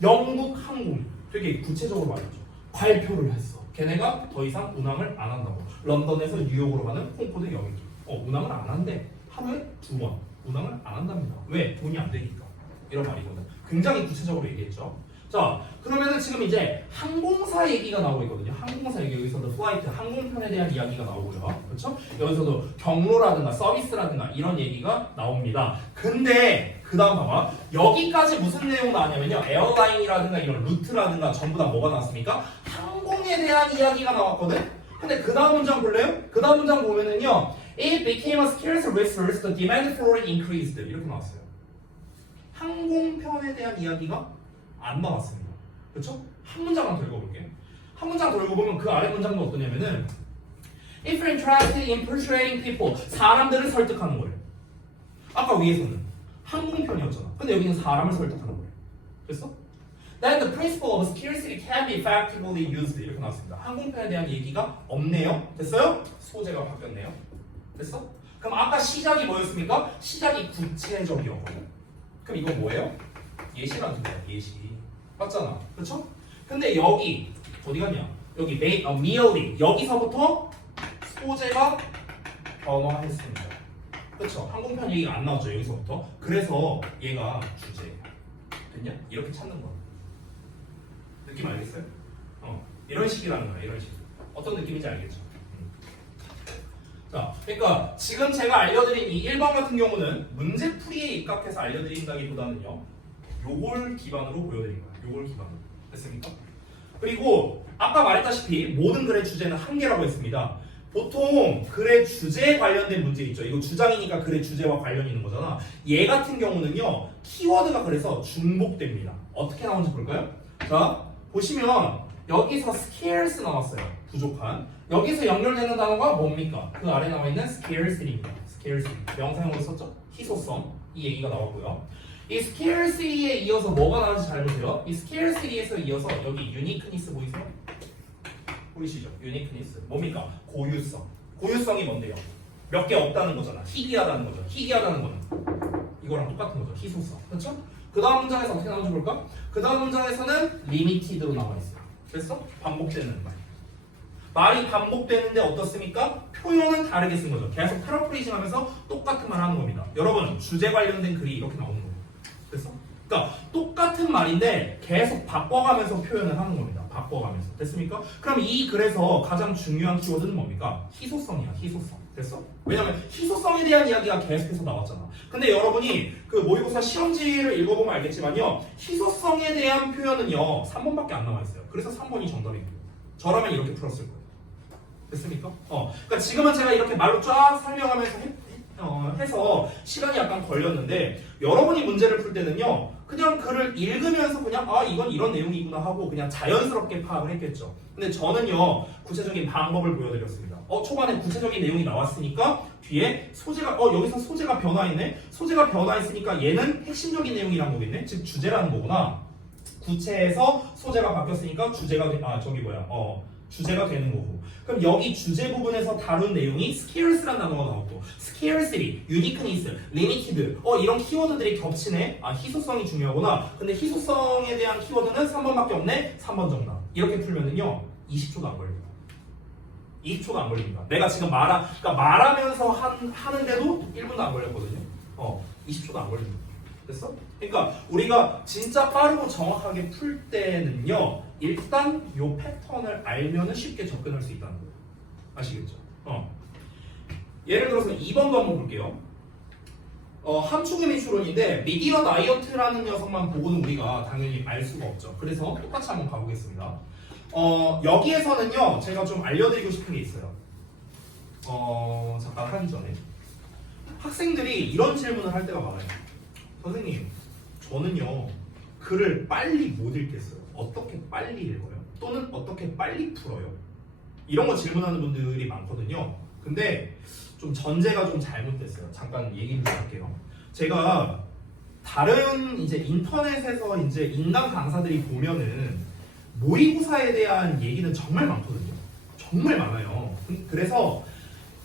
영국 항공이 되게 구체적으로 말했죠. 발표를 했어. 걔네가 더 이상 운항을 안 한다고. 런던에서 뉴욕으로 가는 콩코드 여객기. 운항을 안 한대. 하루에 2번 운항을 안 한답니다. 왜? 돈이 안 되니까. 이런 말이거든. 굉장히 구체적으로 얘기했죠. 자, 그러면은 지금 이제 항공사 얘기가 나오고 있거든요. 항공사 얘기, 여기서도 플라이트, 항공편에 대한 이야기가 나오고요. 그렇죠? 여기서도 경로라든가 서비스라든가 이런 얘기가 나옵니다. 근데 그 다음 봐봐. 여기까지 무슨 내용 나왔냐면요. 에어라인이라든가 이런 루트라든가 전부 다 뭐가 나왔습니까? 항공에 대한 이야기가 나왔거든. 근데 그 다음 문장 볼래요? 그 다음 문장 보면은요. It became a scarce resource, the demand for it increased. 이렇게 나왔어요. 항공편에 대한 이야기가 안 나왔습니다. 그렇죠? 한 문장만 더 읽어볼게요. 한 문장 더 읽어보면 그 아래 문장도 어떠냐면은 If you're interested in persuading people, 사람들을 설득하는 거예요. 아까 위에서는 항공편이었잖아. 근데 여기는 사람을 설득하는 거예요. 됐어? Then the principle of scarcity can be effectively used. 이렇게 나왔습니다. 항공편에 대한 얘기가 없네요. 됐어요? 소재가 바뀌었네요. 됐어? 그럼 아까 시작이 뭐였습니까? 시작이 구체적이었거든. 그럼 이거 뭐예요? 예시라는 거야. 예시. 맞잖아. 그렇죠? 근데 여기 어디 갔냐? 여기 merely 여기서부터 소재가 변화했습니다. 그렇죠? 항공편 얘기가 안 나왔죠. 여기서부터. 그래서 얘가 주제예요. 됐냐? 이렇게 찾는 거야. 느낌 알겠어요? 이런 식이라는 거야. 이런 식. 어떤 느낌인지 알겠죠? 자, 그러니까 지금 제가 알려드린 이 1번 같은 경우는 문제풀이에 입각해서 알려드린다기보다는요. 요걸 기반으로 보여드린 거야. 요걸 기반으로. 됐습니까? 그리고 아까 말했다시피 모든 글의 주제는 한 개라고 했습니다. 보통 글의 주제에 관련된 문제 있죠. 이거 주장이니까 글의 주제와 관련이 있는 거잖아. 얘 같은 경우는요. 키워드가 그래서 중복됩니다. 어떻게 나오는지 볼까요? 자, 보시면 여기서 scarce 나왔어요. 부족한. 여기서 연결되는 단어가 뭡니까? 그 아래 나와 있는 scarcity입니다. scarcity. 명사형으로 썼죠? 희소성. 이 얘기가 나왔고요. 이 scarcity에 이어서 뭐가 나오는지 잘 보세요. 이 scarcity에서 이어서 여기 uniqueness 보이세요? 보이시죠? uniqueness. 뭡니까? 고유성. 고유성이 뭔데요? 몇 개 없다는 거잖아. 희귀하다는 거죠. 희귀하다는 거는 이거랑 똑같은 거죠. 희소성. 그렇죠? 그 다음 문장에서 어떻게 나오는지 볼까? 그 다음 문장에서는 limited로 나와 있어요. 그래서 반복되는 말. 말이 반복되는데 어떻습니까? 표현은 다르게 쓴 거죠. 계속 패러프레이징 하면서 똑같은 말 하는 겁니다. 여러분, 주제 관련된 글이 이렇게 나오는 거예요. 됐어? 그러니까 똑같은 말인데 계속 바꿔가면서 표현을 하는 겁니다. 바꿔가면서. 됐습니까? 그럼 이 글에서 가장 중요한 키워드는 뭡니까? 희소성이야. 희소성. 됐어? 왜냐면 희소성에 대한 이야기가 계속해서 나왔잖아. 근데 여러분이 그 모의고사 시험지를 읽어보면 알겠지만요. 희소성에 대한 표현은요. 3번밖에 안 나와 있어요. 그래서 3번이 정답이에요. 저라면 이렇게 풀었을 거예요. 됐습니까? 그러니까 지금은 제가 이렇게 말로 쫙 설명하면서 해서 시간이 약간 걸렸는데 여러분이 문제를 풀 때는요. 그냥 글을 읽으면서 그냥 이건 이런 내용이구나 하고 그냥 자연스럽게 파악을 했겠죠. 근데 저는요. 구체적인 방법을 보여드렸습니다. 초반에 구체적인 내용이 나왔으니까 뒤에 소재가 여기서 소재가 변화했네. 소재가 변화했으니까 얘는 핵심적인 내용이란 거겠네. 즉 주제라는 거구나. 구체에서 소재가 바뀌었으니까 주제가 주제가 되는 거고. 그럼 여기 주제 부분에서 다룬 내용이 scarce라는 단어가 나오고 scarcity, uniqueness, limited 이런 키워드들이 겹치네. 희소성이 중요하구나. 근데 희소성에 대한 키워드는 3번밖에 없네. 3번 정답. 이렇게 풀면은요 20초도 안 걸립니다. 20초도 안 걸립니다. 내가 지금 말하면서 하는데도 1분도 안 걸렸거든요. 20초도 안 걸립니다. 됐어? 그러니까 우리가 진짜 빠르고 정확하게 풀 때는요 일단 요 패턴을 알면은 쉽게 접근할 수 있다는 거예요. 아시겠죠? 예를 들어서 2번도 한번 볼게요. 함축음의 추론인데 미디어 다이어트라는 녀석만 보고는 우리가 당연히 알 수가 없죠. 그래서 똑같이 한번 가보겠습니다. 여기에서는요 제가 좀 알려드리고 싶은 게 있어요. 잠깐 하기 전에 학생들이 이런 질문을 할 때가 많아요. 선생님, 저는요 글을 빨리 못 읽겠어요. 어떻게 빨리 읽어요? 또는 어떻게 빨리 풀어요? 이런 거 질문하는 분들이 많거든요. 근데 좀 전제가 좀 잘못됐어요. 잠깐 얘기 좀 할게요. 제가 다른 이제 인터넷에서 이제 인강 강사들이 보면은 모의고사에 대한 얘기는 정말 많거든요. 정말 많아요. 그래서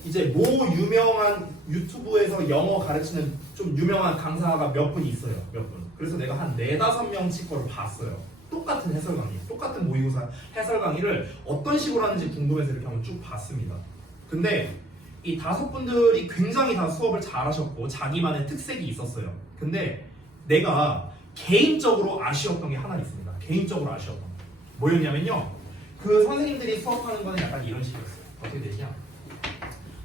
이제 모 유명한 유튜브에서 영어 가르치는 좀 유명한 강사가 몇 분 있어요. 몇 분. 그래서 내가 한 4~5명씩 거를 봤어요. 똑같은 해설 강의, 똑같은 모의고사 해설 강의를 어떤 식으로 하는지 궁금해서 이렇게 한번 쭉 봤습니다. 근데 이 5분들이 굉장히 다 수업을 잘하셨고 자기만의 특색이 있었어요. 근데 내가 개인적으로 아쉬웠던 게 하나 있습니다. 개인적으로 아쉬웠던 게 뭐였냐면요. 그 선생님들이 수업하는 거는 약간 이런 식이었어요. 어떻게 되냐?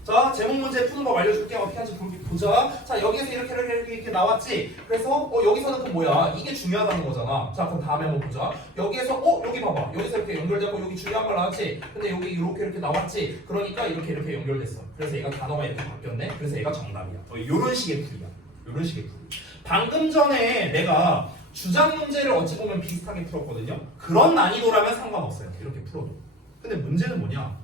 자, 제목 문제 푸는 법 알려줄게. 어떻게 하는지 보자. 자, 여기에서 이렇게 나왔지? 그래서 여기서는 그 뭐야? 이게 중요하다는 거잖아. 자, 그럼 다음에 한번 보자. 여기에서 여기 봐봐. 여기서 이렇게 연결되고 여기 중요한 걸 나왔지? 근데 여기 이렇게 나왔지? 그러니까 이렇게 연결됐어. 그래서 얘가 단어가 이렇게 바뀌었네? 그래서 얘가 정답이야. 요런 식의 풀이야. 요런 식의 풀이. 방금 전에 내가 주장 문제를 어찌 보면 비슷하게 풀었거든요. 그런 난이도라면 상관없어요. 이렇게 풀어도. 근데 문제는 뭐냐?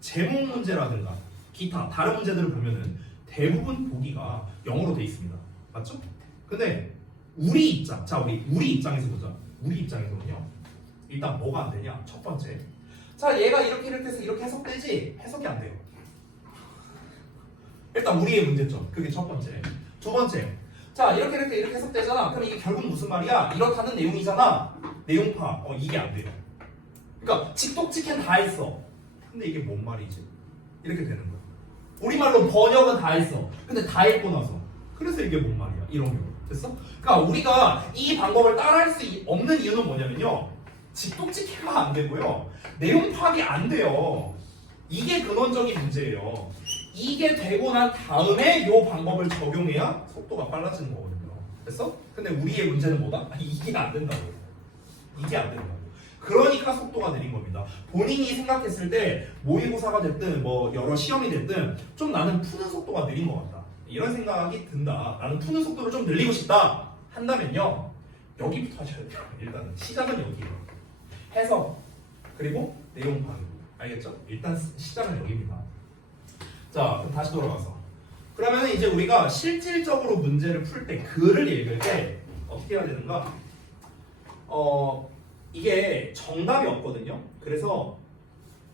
제목 문제라든가 기타 다른 문제들을 보면은 대부분 보기가 영어로 돼 있습니다. 맞죠? 근데 우리 입장, 자 우리 입장에서 보자. 우리 입장에서는요. 일단 뭐가 안 되냐? 첫 번째, 자 얘가 이렇게 해서 이렇게 해석되지? 해석이 안 돼요. 일단 우리의 문제점. 그게 첫 번째. 두 번째, 자 이렇게 해석되잖아. 그럼 이게 결국 무슨 말이야? 이렇다는 내용이잖아. 내용 파. 이게 안 돼요. 그러니까 직독직행 다 했어. 근데 이게 뭔 말이지? 이렇게 되는 거야. 우리말로 번역은 다 했어. 근데 다 읽고 나서. 그래서 이게 뭔 말이야? 이런 경우. 됐어? 그러니까 우리가 이 방법을 따라할 수 없는 이유는 뭐냐면요. 직독직행가 안 되고요. 내용 파악이 안 돼요. 이게 근원적인 문제예요. 이게 되고 난 다음에 이 방법을 적용해야 속도가 빨라지는 거거든요. 됐어? 근데 우리의 문제는 뭐다? 이게 안 된다고. 이게 안 된다고. 그러니까 속도가 느린 겁니다. 본인이 생각했을 때 모의고사가 됐든 뭐 여러 시험이 됐든 좀 나는 푸는 속도가 느린 것 같다. 이런 생각이 든다. 나는 푸는 속도를 좀 늘리고 싶다. 한다면요. 여기부터 하셔야 돼요. 일단은 시작은 여기예요. 해석 그리고 내용 파악. 알겠죠? 일단 시작은 여기입니다. 자, 그럼 다시 돌아가서. 그러면 이제 우리가 실질적으로 문제를 풀 때 글을 읽을 때 어떻게 해야 되는가? 이게 정답이 없거든요. 그래서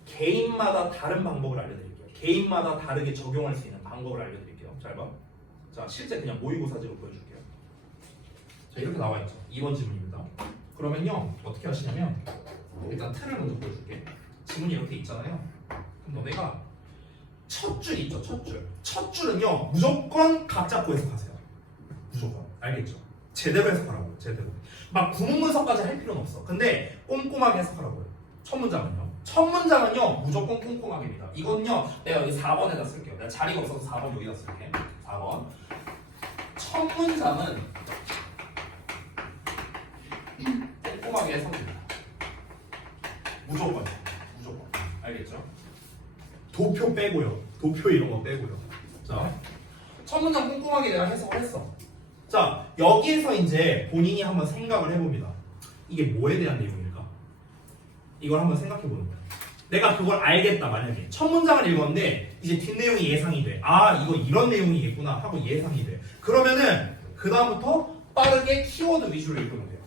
개인마다 다른 방법을 알려드릴게요. 개인마다 다르게 적용할 수 있는 방법을 알려드릴게요. 잘 봐. 자, 실제 그냥 모의고사지로 보여줄게요. 자, 이렇게 나와 있죠. 2번 지문입니다. 그러면요, 어떻게 하시냐면 일단 틀을 먼저 보여줄게. 지문이 이렇게 있잖아요. 그럼 너네가 첫 줄 있죠, 첫 줄. 첫 줄은요, 무조건 각 잡고 해석하세요. 무조건. 알겠죠? 제대로 해석하라고, 제대로. 막 구문 분석까지 할 필요는 없어. 근데 꼼꼼하게 해석하라고요. 첫 문장은요. 첫 문장은요, 무조건 꼼꼼하게입니다. 이건요, 내가 여기 4번에다 쓸게요. 내가 자리가 없어서 4번 여기다 쓸게. 4번. 첫 문장은 꼼꼼하게 해석입니다. 무조건. 무조건. 알겠죠? 도표 빼고요. 도표 이런 거 빼고요. 자, 첫 문장 꼼꼼하게 내가 해석을 했어. 자, 여기에서 이제 본인이 한번 생각을 해봅니다. 이게 뭐에 대한 내용일까? 이걸 한번 생각해 보는 거야. 내가 그걸 알겠다. 만약에 첫 문장을 읽었는데 이제 뒷내용이 예상이 돼. 아, 이거 이런 내용이겠구나 하고 예상이 돼. 그러면은 그 다음부터 빠르게 키워드 위주로 읽으면 돼요.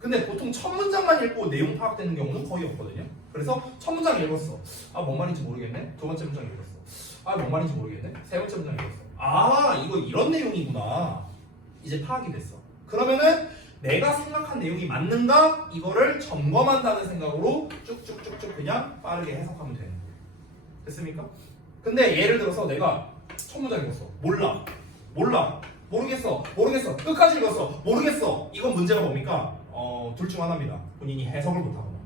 근데 보통 첫 문장만 읽고 내용 파악되는 경우는 거의 없거든요. 그래서 첫 문장 읽었어. 아, 뭔 말인지 모르겠네. 두 번째 문장 읽었어. 아, 뭔 말인지 모르겠네. 세 번째 문장 읽었어. 아, 이거 이런 내용이구나. 이제 파악이 됐어. 그러면은 내가 생각한 내용이 맞는가? 이거를 점검한다는 생각으로 쭉쭉쭉쭉 그냥 빠르게 해석하면 되는 거예요. 됐습니까? 근데 예를 들어서 내가 첫 문장 읽었어. 몰라. 모르겠어. 끝까지 읽었어. 모르겠어. 이건 문제가 뭡니까? 둘 중 하나입니다. 본인이 해석을 못하거나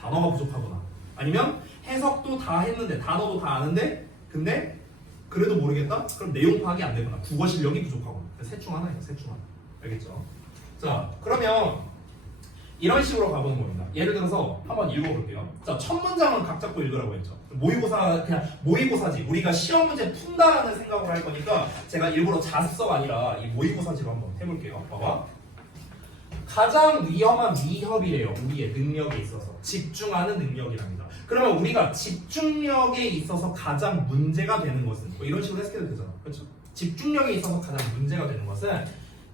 단어가 부족하거나 아니면 해석도 다 했는데 단어도 다 아는데 근데 그래도 모르겠다? 그럼 내용 파악이 안 되거나 국어 실력이 부족하거나 셋 중 하나예요. 셋 중 하나. 알겠죠? 자, 그러면 이런 식으로 가보는 겁니다. 예를 들어서 한번 읽어볼게요. 자, 첫 문장은 각 잡고 읽으라고 했죠. 모의고사 그냥 모의고사지. 우리가 시험 문제 푼다라는 생각으로 할 거니까 제가 일부러 자습서가 아니라 이 모의고사지로 한번 해볼게요. 봐봐. 가장 위험한 위협이래요. 우리의 능력에 있어서 집중하는 능력이랍니다. 그러면 우리가 집중력에 있어서 가장 문제가 되는 것은 뭐 이런 식으로 해석해도 되잖아. 그렇죠? 집중력에 있어서 가장 문제가 되는 것은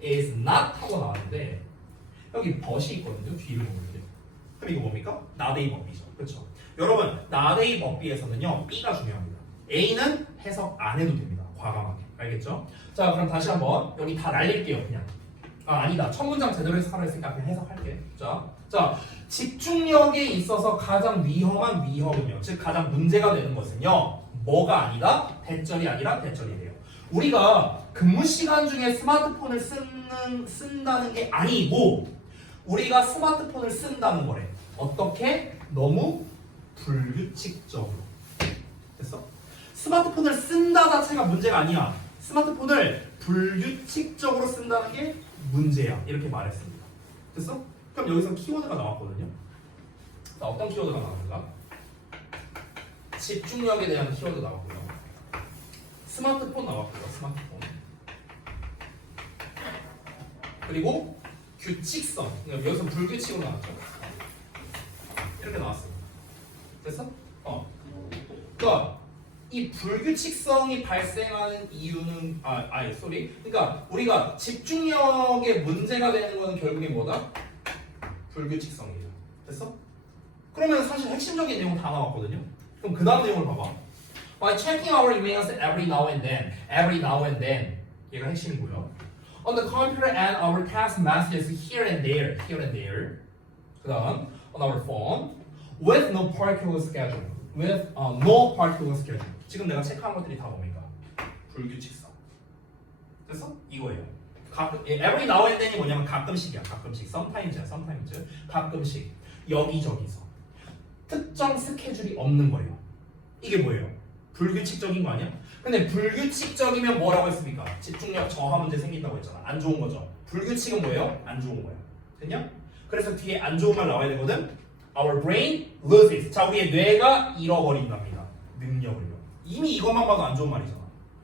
is not 하고 나왔는데 여기 but이 있거든요. 뒤를 보면 그럼 이거 뭡니까? not a 법이죠. 그렇죠? 여러분 not a 법비에서는요 B가 중요합니다. A는 해석 안 해도 됩니다. 과감하게. 알겠죠? 자 그럼 다시 한번 여기 다 날릴게요. 그냥 아니다. 첫 문장 제대로 해석하라 했으니까 그냥 해석할게. 자 집중력에 있어서 가장 위험한 위협은요, 즉 가장 문제가 되는 것은요 뭐가 아니다? 대절이 아니라 대절이래요. 우리가 근무 시간 중에 스마트폰을 쓴다는 게 아니고 우리가 스마트폰을 쓴다는 거래. 어떻게? 너무 불규칙적으로. 됐어? 스마트폰을 쓴다 자체가 문제가 아니야. 스마트폰을 불규칙적으로 쓴다는 게 문제야. 이렇게 말했습니다. 됐어? 그럼 여기서 키워드가 나왔거든요. 자, 어떤 키워드가 나왔는가? 집중력에 대한 키워드 나왔고요. 스마트폰 나왔고요. 스마트폰. 그리고 규칙성. 그러니까 여기서 불규칙으로 나왔죠. 이렇게 나왔습니다. 됐어? 그러니까 이 불규칙성이 발생하는 이유는 그러니까 우리가 집중력에 문제가 되는 거는 결국에 뭐다? 불규칙성이에요. 됐어? 그러면 사실 핵심적인 내용 다 나왔거든요. 그럼 그 다음 내용을 봐봐. By checking our emails every now and then 얘가 핵심이고요. On the computer and our text messages here and there. 그 다음 on our phone with no particular schedule. 지금 내가 체크한 것들이 다 뭡니까? 불규칙성. 됐어? 이거예요. every now and then이 뭐냐면 가끔씩이야. 가끔씩. sometimes. 가끔씩. 여기저기서. 특정 스케줄이 없는 거예요. 이게 뭐예요? 불규칙적인 거 아니야? 근데 불규칙적이면 뭐라고 했습니까? 집중력 저하 문제 생긴다고 했잖아. 안 좋은 거죠. 불규칙은 뭐예요? 안 좋은 거예요. 됐냐? 그래서 뒤에 안 좋은 말 나와야 되거든. Our brain loses. 자, 우리의 뇌가 잃어버린답니다. 능력을요. 이미 이것만 봐도 안 좋은 말이잖아.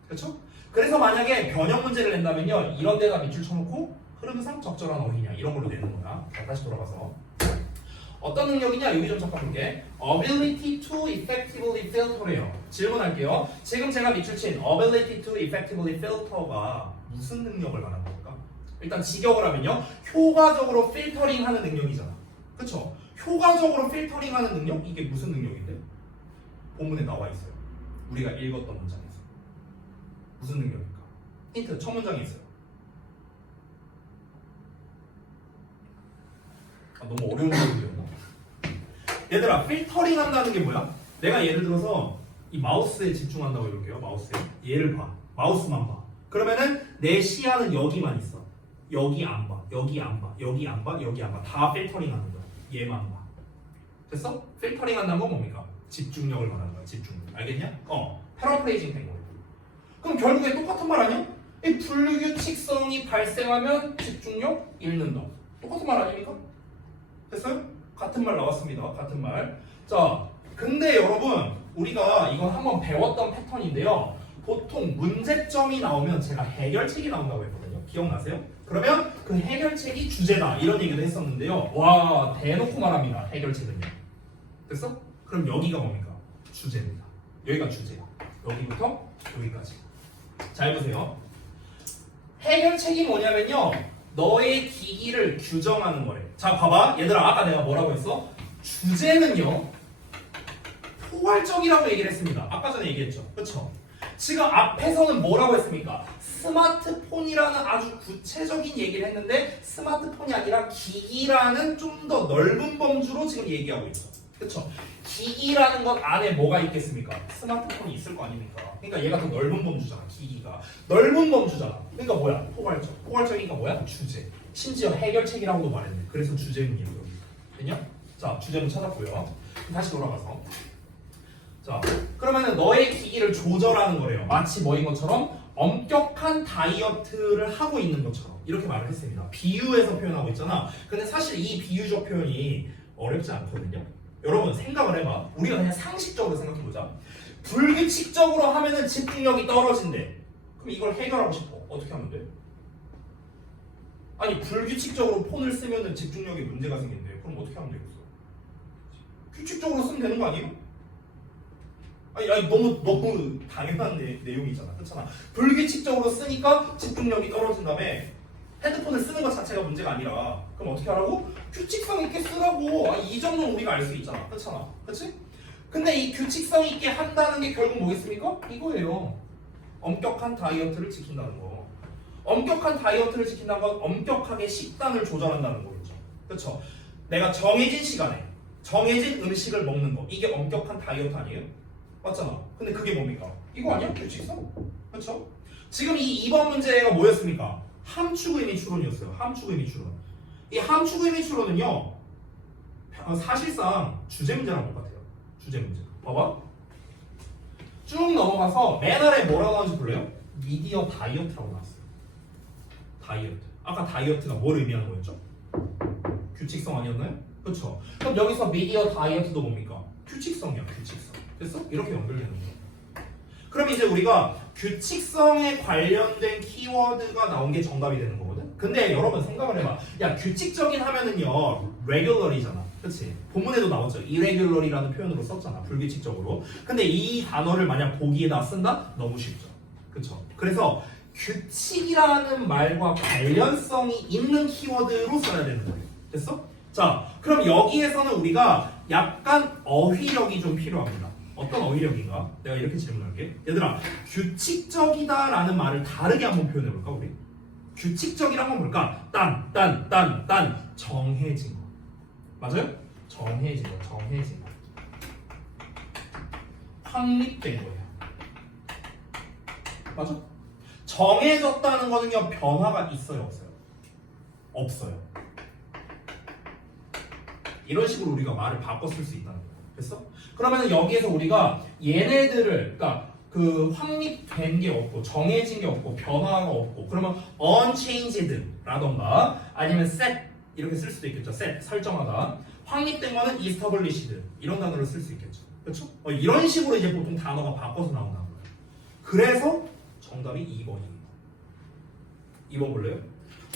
그렇죠? 그래서 만약에 변형 문제를 낸다면요, 이런 데다 밑줄 쳐놓고 흐름상 적절한 어휘냐 이런 걸로 내는 거야. 자, 다시 돌아가서 어떤 능력이냐? 여기 좀 잠깐 볼게. Ability to effectively filter래요. 질문할게요. 지금 제가 밑줄 친 ability to effectively filter가 무슨 능력을 말하는 걸까? 일단 직역을 하면요, 효과적으로 필터링하는 능력이잖아. 그렇죠? 효과적으로 필터링하는 능력? 이게 무슨 능력인데? 본문에 나와 있어요. 우리가 읽었던 문장에서. 무슨 능력일까? 힌트, 첫 문장에 있어요. 너무 어려운 문제였나? 얘들아, 필터링 한다는 게 뭐야? 내가 예를 들어서 이 마우스에 집중한다고 해볼게요. 마우스에. 얘를 봐. 마우스만 봐. 그러면은 내 시야는 여기만 있어. 여기 안 봐. 여기 안 봐. 여기 안 봐. 여기 안 봐. 다 필터링 하는 거야. 얘만 봐. 됐어? 필터링 한다는 건 뭡니까? 집중력을 말하는 거야. 집중력. 알겠냐? 패러프레이징 된 거예요. 그럼 결국에 똑같은 말 아니야? 이 불규칙성이 발생하면 집중력 잃는다. 똑같은 말 아닙니까? 됐어요? 같은 말 나왔습니다. 같은 말. 자, 근데 여러분, 우리가 이건 한번 배웠던 패턴인데요. 보통 문제점이 나오면 제가 해결책이 나온다고 했거든요. 기억나세요? 그러면 그 해결책이 주제다. 이런 얘기도 했었는데요. 와, 대놓고 말합니다. 해결책은요. 됐어? 그럼 여기가 뭡니까? 주제입니다. 여기가 주제야. 여기부터 여기까지. 잘 보세요. 해결책이 뭐냐면요, 너의 기기를 규정하는 거래. 자, 봐봐. 얘들아, 아까 내가 뭐라고 했어? 주제는요, 포괄적이라고 얘기를 했습니다. 아까 전에 얘기했죠. 그쵸? 지금 앞에서는 뭐라고 했습니까? 스마트폰이라는 아주 구체적인 얘기를 했는데 스마트폰이 아니라 기기라는 좀 더 넓은 범주로 지금 얘기하고 있어. 그쵸? 기기라는 것 안에 뭐가 있겠습니까? 스마트폰이 있을 거 아닙니까? 그러니까 얘가 더 넓은 범주잖아. 기기가 넓은 범주잖아. 그러니까 뭐야? 포괄적. 포괄적이니까 뭐야? 주제. 심지어 해결책이라고도 말했네. 그래서 주제문이에요. 됐냐? 자, 주제문 찾았고요. 다시 돌아가서, 자, 그러면은 너의 기기를 조절하는 거래요. 마치 뭐인 것처럼 엄격한 다이어트를 하고 있는 것처럼 이렇게 말을 했습니다. 비유해서 표현하고 있잖아. 근데 사실 이 비유적 표현이 어렵지 않거든요. 여러분 생각을 해봐. 우리가 그냥 상식적으로 생각해보자. 불규칙적으로 하면은 집중력이 떨어진대. 그럼 이걸 해결하고 싶어. 어떻게 하면 돼? 아니 불규칙적으로 폰을 쓰면은 집중력에 문제가 생긴대요. 그럼 어떻게 하면 되겠어? 규칙적으로 쓰면 되는 거 아니에요? 아니 너무 당연한 내용이잖아. 그렇잖아. 불규칙적으로 쓰니까 집중력이 떨어진 다음에 핸드폰을 쓰는 것 자체가 문제가 아니라 그럼 어떻게 하라고? 규칙성 있게 쓰라고. 이 정도는 우리가 알 수 있잖아. 그렇잖아. 그렇지? 근데 이 규칙성 있게 한다는 게 결국 뭐겠습니까? 이거예요. 엄격한 다이어트를 지킨다는 거. 엄격한 다이어트를 지킨다는 건 엄격하게 식단을 조절한다는 거겠죠. 그렇죠? 내가 정해진 시간에 정해진 음식을 먹는 거. 이게 엄격한 다이어트 아니에요? 맞잖아. 근데 그게 뭡니까? 이거 아니야? 규칙성? 그렇죠? 지금 이 2번 문제가 뭐였습니까? 함축의미 추론이었어요. 함축의미 추론. 이 함축의미 추론은요. 사실상 주제 문제랑 똑같아요. 주제 문제. 봐봐. 쭉 넘어가서 맨 아래 뭐라고 나오는지 볼래요? 미디어 다이어트라고 나왔어요. 다이어트. 아까 다이어트가 뭘 의미하는 거였죠? 규칙성 아니었나요? 그렇죠. 그럼 여기서 미디어 다이어트도 뭡니까? 규칙성이야. 규칙성. 됐어? 이렇게 연결되는 거예요. 그럼 이제 우리가 규칙성에 관련된 키워드가 나온 게 정답이 되는 거거든? 근데 여러분 생각을 해봐. 야, 규칙적인 하면은요, regular이잖아. 그치? 본문에도 나왔죠. irregular이라는 표현으로 썼잖아. 불규칙적으로. 근데 이 단어를 만약 보기에다 쓴다? 너무 쉽죠. 그쵸? 그래서 규칙이라는 말과 관련성이 있는 키워드로 써야 되는 거예요. 됐어? 자, 그럼 여기에서는 우리가 약간 어휘력이 좀 필요합니다. 어떤 어휘력인가? 내가 이렇게 질문할게. 얘들아, 규칙적이다라는 말을 다르게 한번 표현해볼까, 우리? 규칙적이란 건 뭘까? 딴, 정해진 거. 맞아요? 정해진 거, 정해진 거. 확립된 거예요. 맞아? 정해졌다는 거는요, 변화가 있어요, 없어요? 없어요. 이런 식으로 우리가 말을 바꿔 쓸 수 있다는 거예요. 됐어? 그러면 여기에서 우리가 얘네들을, 그러니까 그 확립된 게 없고 정해진 게 없고 변화가 없고 그러면 unchanged라던가 아니면 set 이렇게 쓸 수도 있겠죠. set 설정하다. 확립된 거는 established 이런 단어를 쓸 수 있겠죠. 그렇죠? 이런 식으로 이제 보통 단어가 바꿔서 나온다는 거예요. 그래서 정답이 2번입니다. 2번 볼래요?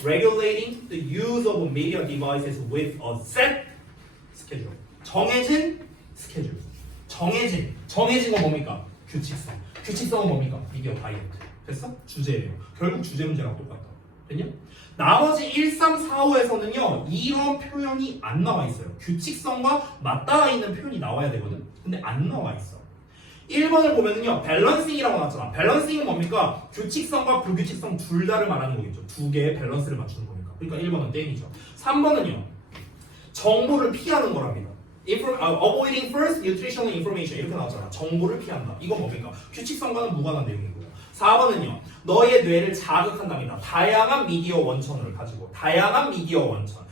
Regulating the use of media devices with a set schedule. 정해진 스케줄. 정해진 건 뭡니까? 규칙성. 규칙성은 뭡니까? 미디어 다이어트. 됐어? 주제예요. 결국 주제 문제랑 똑같다. 됐냐? 나머지 1, 3, 4, 5에서는요 이런 표현이 안 나와 있어요. 규칙성과 맞닿아 있는 표현이 나와야 되거든. 근데 안 나와 있어. 1번을 보면은요 밸런싱이라고 나왔잖아. 밸런싱은 뭡니까? 규칙성과 불규칙성 둘 다를 말하는 거겠죠. 두 개의 밸런스를 맞추는 거니까. 그러니까 1번은 땡이죠. 3번은요 정보를 피하는 거랍니다. Avoiding first nutritional information 이렇게 나왔잖아. 정보를 피한다. 이건 뭡니까? 규칙성과는 무관한 내용이고요. 4번은요. 너의 뇌를 자극한답니다. 다양한 미디어 원천을 가지고 다양한 미디어 원천.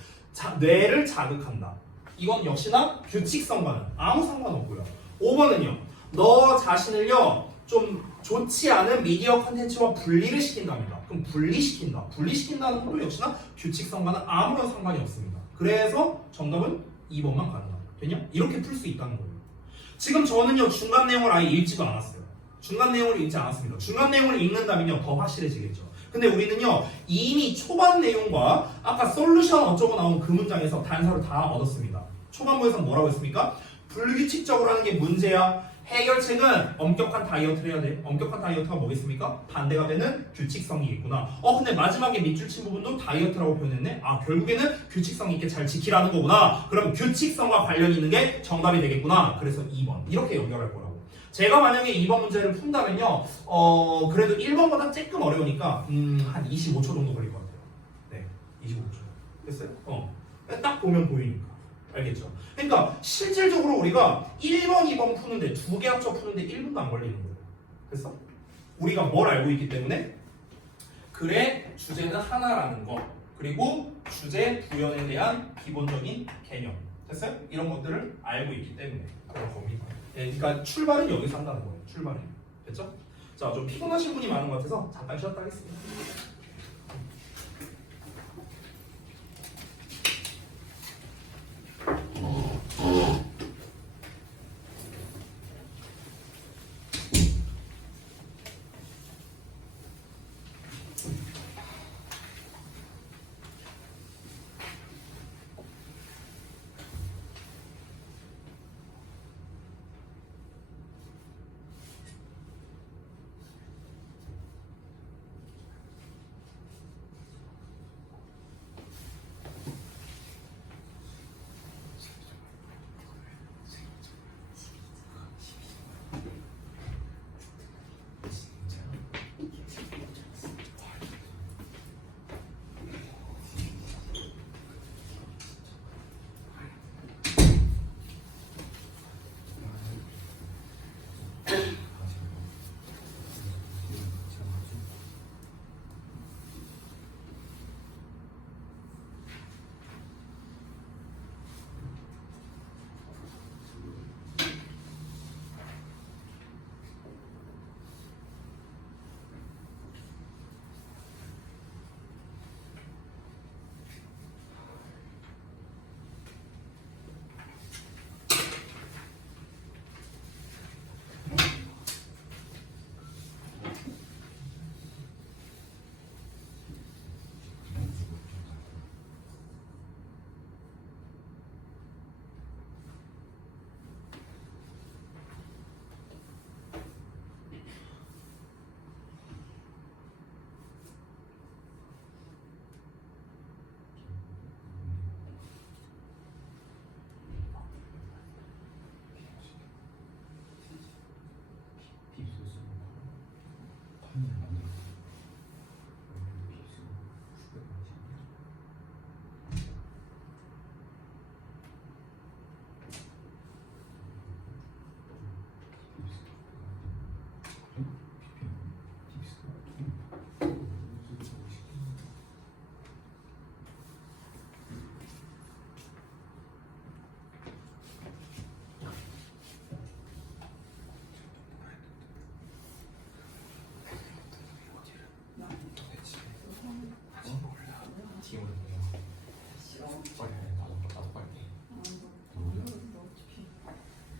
뇌를 자극한다. 이건 역시나 규칙성과는 아무 상관없고요. 5번은요. 너 자신을요. 좀 좋지 않은 미디어 컨텐츠와 분리를 시킨답니다. 그럼 분리시킨다. 분리시킨다는 것도 역시나 규칙성과는 아무런 상관이 없습니다. 그래서 정답은 2번만 가능합니다. 되냐? 이렇게 풀 수 있다는 거예요. 지금 저는요 중간 내용을 아예 읽지도 않았어요. 중간 내용을 읽지 않았습니다. 중간 내용을 읽는다면요 더 확실해지겠죠. 근데 우리는요 이미 초반 내용과 아까 솔루션 어쩌고 나온 그 문장에서 단서를 다 얻었습니다. 초반부에서 뭐라고 했습니까? 불규칙적으로 하는 게 문제야. 해결책은 엄격한 다이어트를 해야 돼. 엄격한 다이어트가 뭐겠습니까? 반대가 되는 규칙성이 있구나. 근데 마지막에 밑줄 친 부분도 다이어트라고 표현했네. 결국에는 규칙성 있게 잘 지키라는 거구나. 그럼 규칙성과 관련이 있는 게 정답이 되겠구나. 그래서 2번 이렇게 연결할 거라고. 제가 만약에 2번 문제를 푼다면요 그래도 1번보다 조금 어려우니까 한 25초 정도 걸릴 것 같아요. 네, 25초. 됐어요? 딱 보면 보이니까. 알겠죠? 그러니까 실질적으로 우리가 1번, 2번 푸는데 두 개 합쳐 푸는데 1분도 안 걸리는 거예요. 됐어? 우리가 뭘 알고 있기 때문에 글의 주제는 하나라는 거 그리고 주제 부연에 대한 기본적인 개념 됐어요? 이런 것들을 알고 있기 때문에 그런 겁니다. 네, 그러니까 출발은 여기서 한다는 거예요. 출발은. 됐죠? 자, 좀 피곤하신 분이 많은 것 같아서 잠깐 쉬었다 하겠습니다.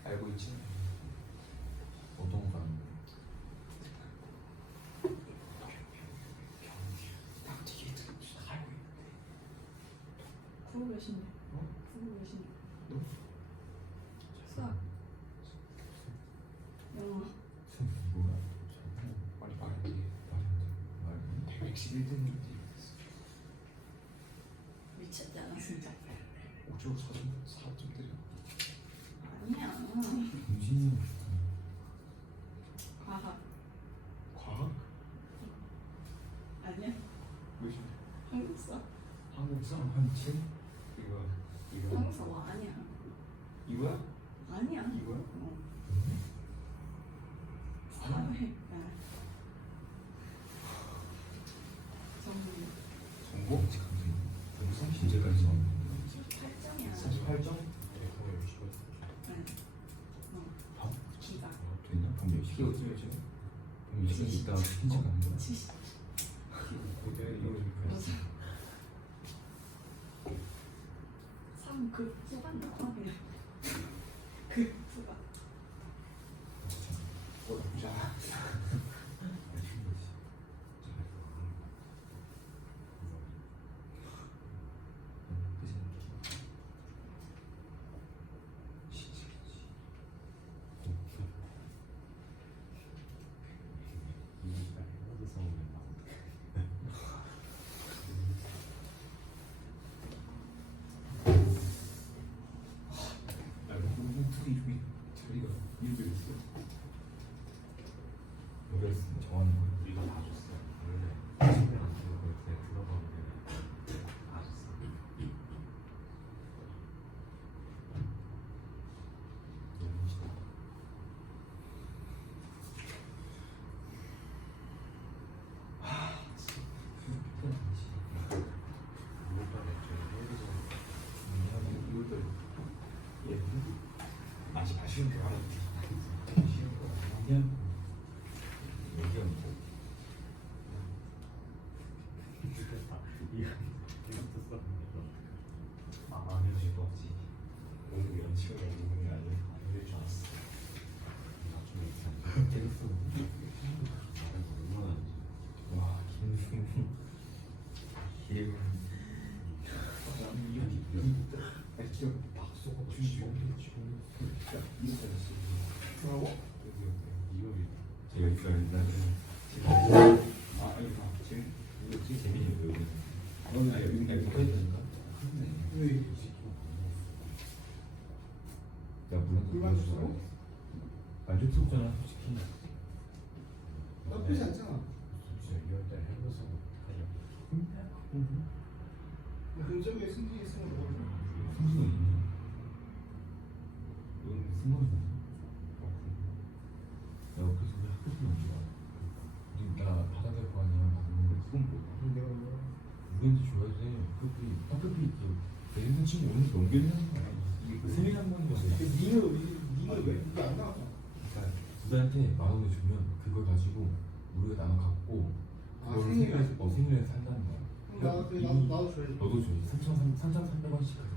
알고 있지? 어떤 거 구호 몇인데? 구호 몇인데? 수학 영어 뭐야? 빨리 말해. 111등인데 미쳤잖아 진짜. 어쩌고 4점 때려. 아니야. 정신이 과학 과학? 아니야? 뭐지? 한국사 한국사? 한치? 이거 한국사 와 아니야. 이거야? 아니야. 이거야? 사회 전문 정보? 정보? 진짜까지 8점이야. 48점? 네. 밥? 기가 됐나? 그럼 몇 시간 어떻게 지금? 그럼 2시간 있다가 킨치 가는 거야? 70. 이거 3급 수반 나와 그냥. 급 수반. 나쁘지 않아. 자리가 이렇게 됐어. 모르겠어. 정하는 거야. 이거 다 줬어. 원래 집에 안 들어가 그때 들어가면 다 줬어. 너무 싫다. 이거가 이것도 예쁜데? 맛이 아쉬운 거 알아? 아쉬운 거 그냥 얘기하는 거. 좋겠다. 이것도 썼는데 망하면 이거지. 공부 연치가 있는 게 아니라 안될 줄 알았어. 나중에 있어. 재밌어. 얼마나 와, 김승우. 예은. 나는 이 진짜 박수가 주시고 이거 뭐라고? 이거 제가 있어야 된다. 아, 여기 봐. 지금 이거 지금 재밌는 거 여기. 아, 여기 이거 해야 되니까. 왜 야, 물론 불만족스러워? 만족스럽잖아, 솔직히. 나쁘지 않잖아. 진짜 2월달 해보서 하려. 근접에 승진이 있으면 뭐거든? 승진이 있네. 이건 승관이 없네. 내가 그래서 왜 학교 생각 안 좋아? 나 바닥에 보아냐 받는데 그건 뭐야? 내가 뭐 우리한테 줘야 돼. 학급비 내리는 친구 오는데 넘겨야 되는 거야. 이게 세밀 한 번인 거지. 니가 왜 이게 안 나왔잖아. 그러니까 우리한테 10,000원 주면 그걸 가지고 우리가 나눠 갖고 아, 그걸 생일에? 생일에 산다는 거야. 나도 줘야지. 너도 줘야지. 3,300원씩 하자.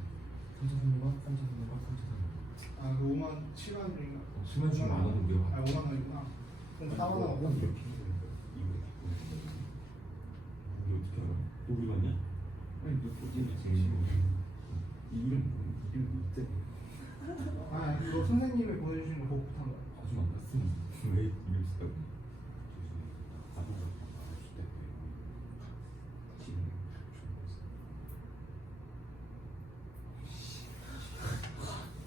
3,300원, 3,300원, 3,300원. 아, 그 5만 7만원인가? 7만 주면 10,000원 우리가 아, 받자. 5만 원이구나. 그럼 4만 원 이거 없고. 어떻게 알아? 우리 봤냐? 아니 너 보지 이름 있대. 아, 이거 선생님이 보내주신 거 복붙한 거. 아주 안 봤으면 왜 이름 있을까?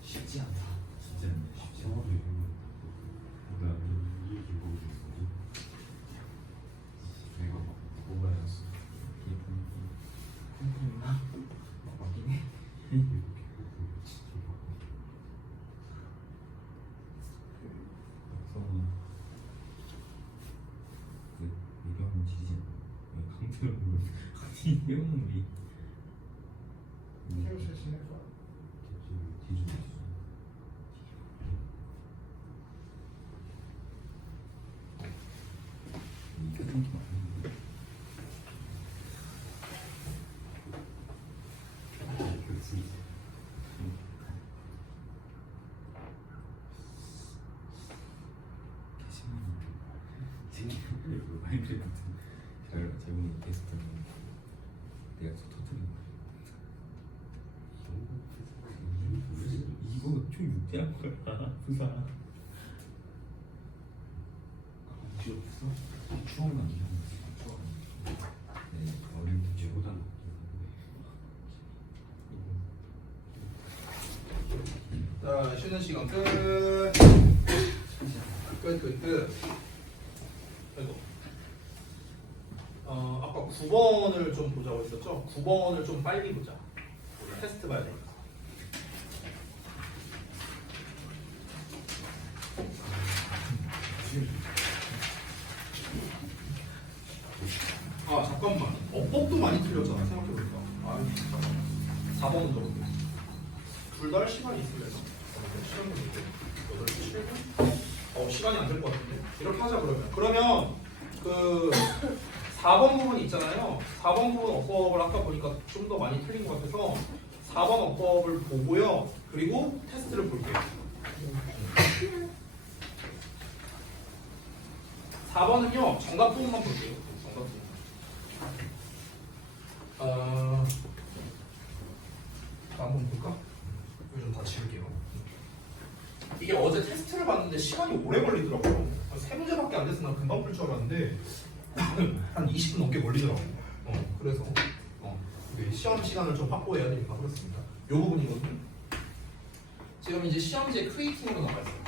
쉽지 않다. 진짜 쉽지 않다. 나 이게 보고 있거든. 내가 막 뭐가였어. 컴퓨터나 맞긴 해. 이 내용물이 새우 실시해 줘. 기준이 있어. 이게 생기면 안 돼. 그럴 수 있어. 게시물이 마인크래프트 제목이 게스트는 내가 터뜨린 거야. 이거 좀 육대한 거야. 부사. 추억 남겨. 네, 어린 때보다 자, 쉬는 시간 끝. 끝. 아이고. 아까 9번을 좀 보자고 했었죠? 9번을 좀 빨리 보자. 우리 테스트 봐야 되니까. 아, 잠깐만. 어법도 많이 틀렸잖아, 생각해보니까. 아, 잠깐만. 4번은 적었네. 둘 다 할 시간이 있으려나? 시간이 있는데 8시 7분? 시간이 안 될 것 같은데? 이렇게 하자 그러면. 그러면 그 4번 부분 있잖아요. 4번 부분 어법을 아까 보니까 좀 더 많이 틀린 것 같아서 4번 어법을 보고요. 그리고 테스트를 볼게요. 4번은요. 정답 부분만 볼게요. 정답 부분. 한번 볼까? 이거 좀 다 지울게요. 이게 어제 테스트를 봤는데 시간이 오래 걸리더라고요. 한 3문제밖에 안 돼서 난 금방 풀 줄 알았는데 한 20분 넘게 걸리더라고요. 그래서 이게 시험 시간을 좀 확보해야 되니까 그렇습니다. 이 부분이거든요. 지금 이제 시험지에 크리에이팅으로 나와 있어요.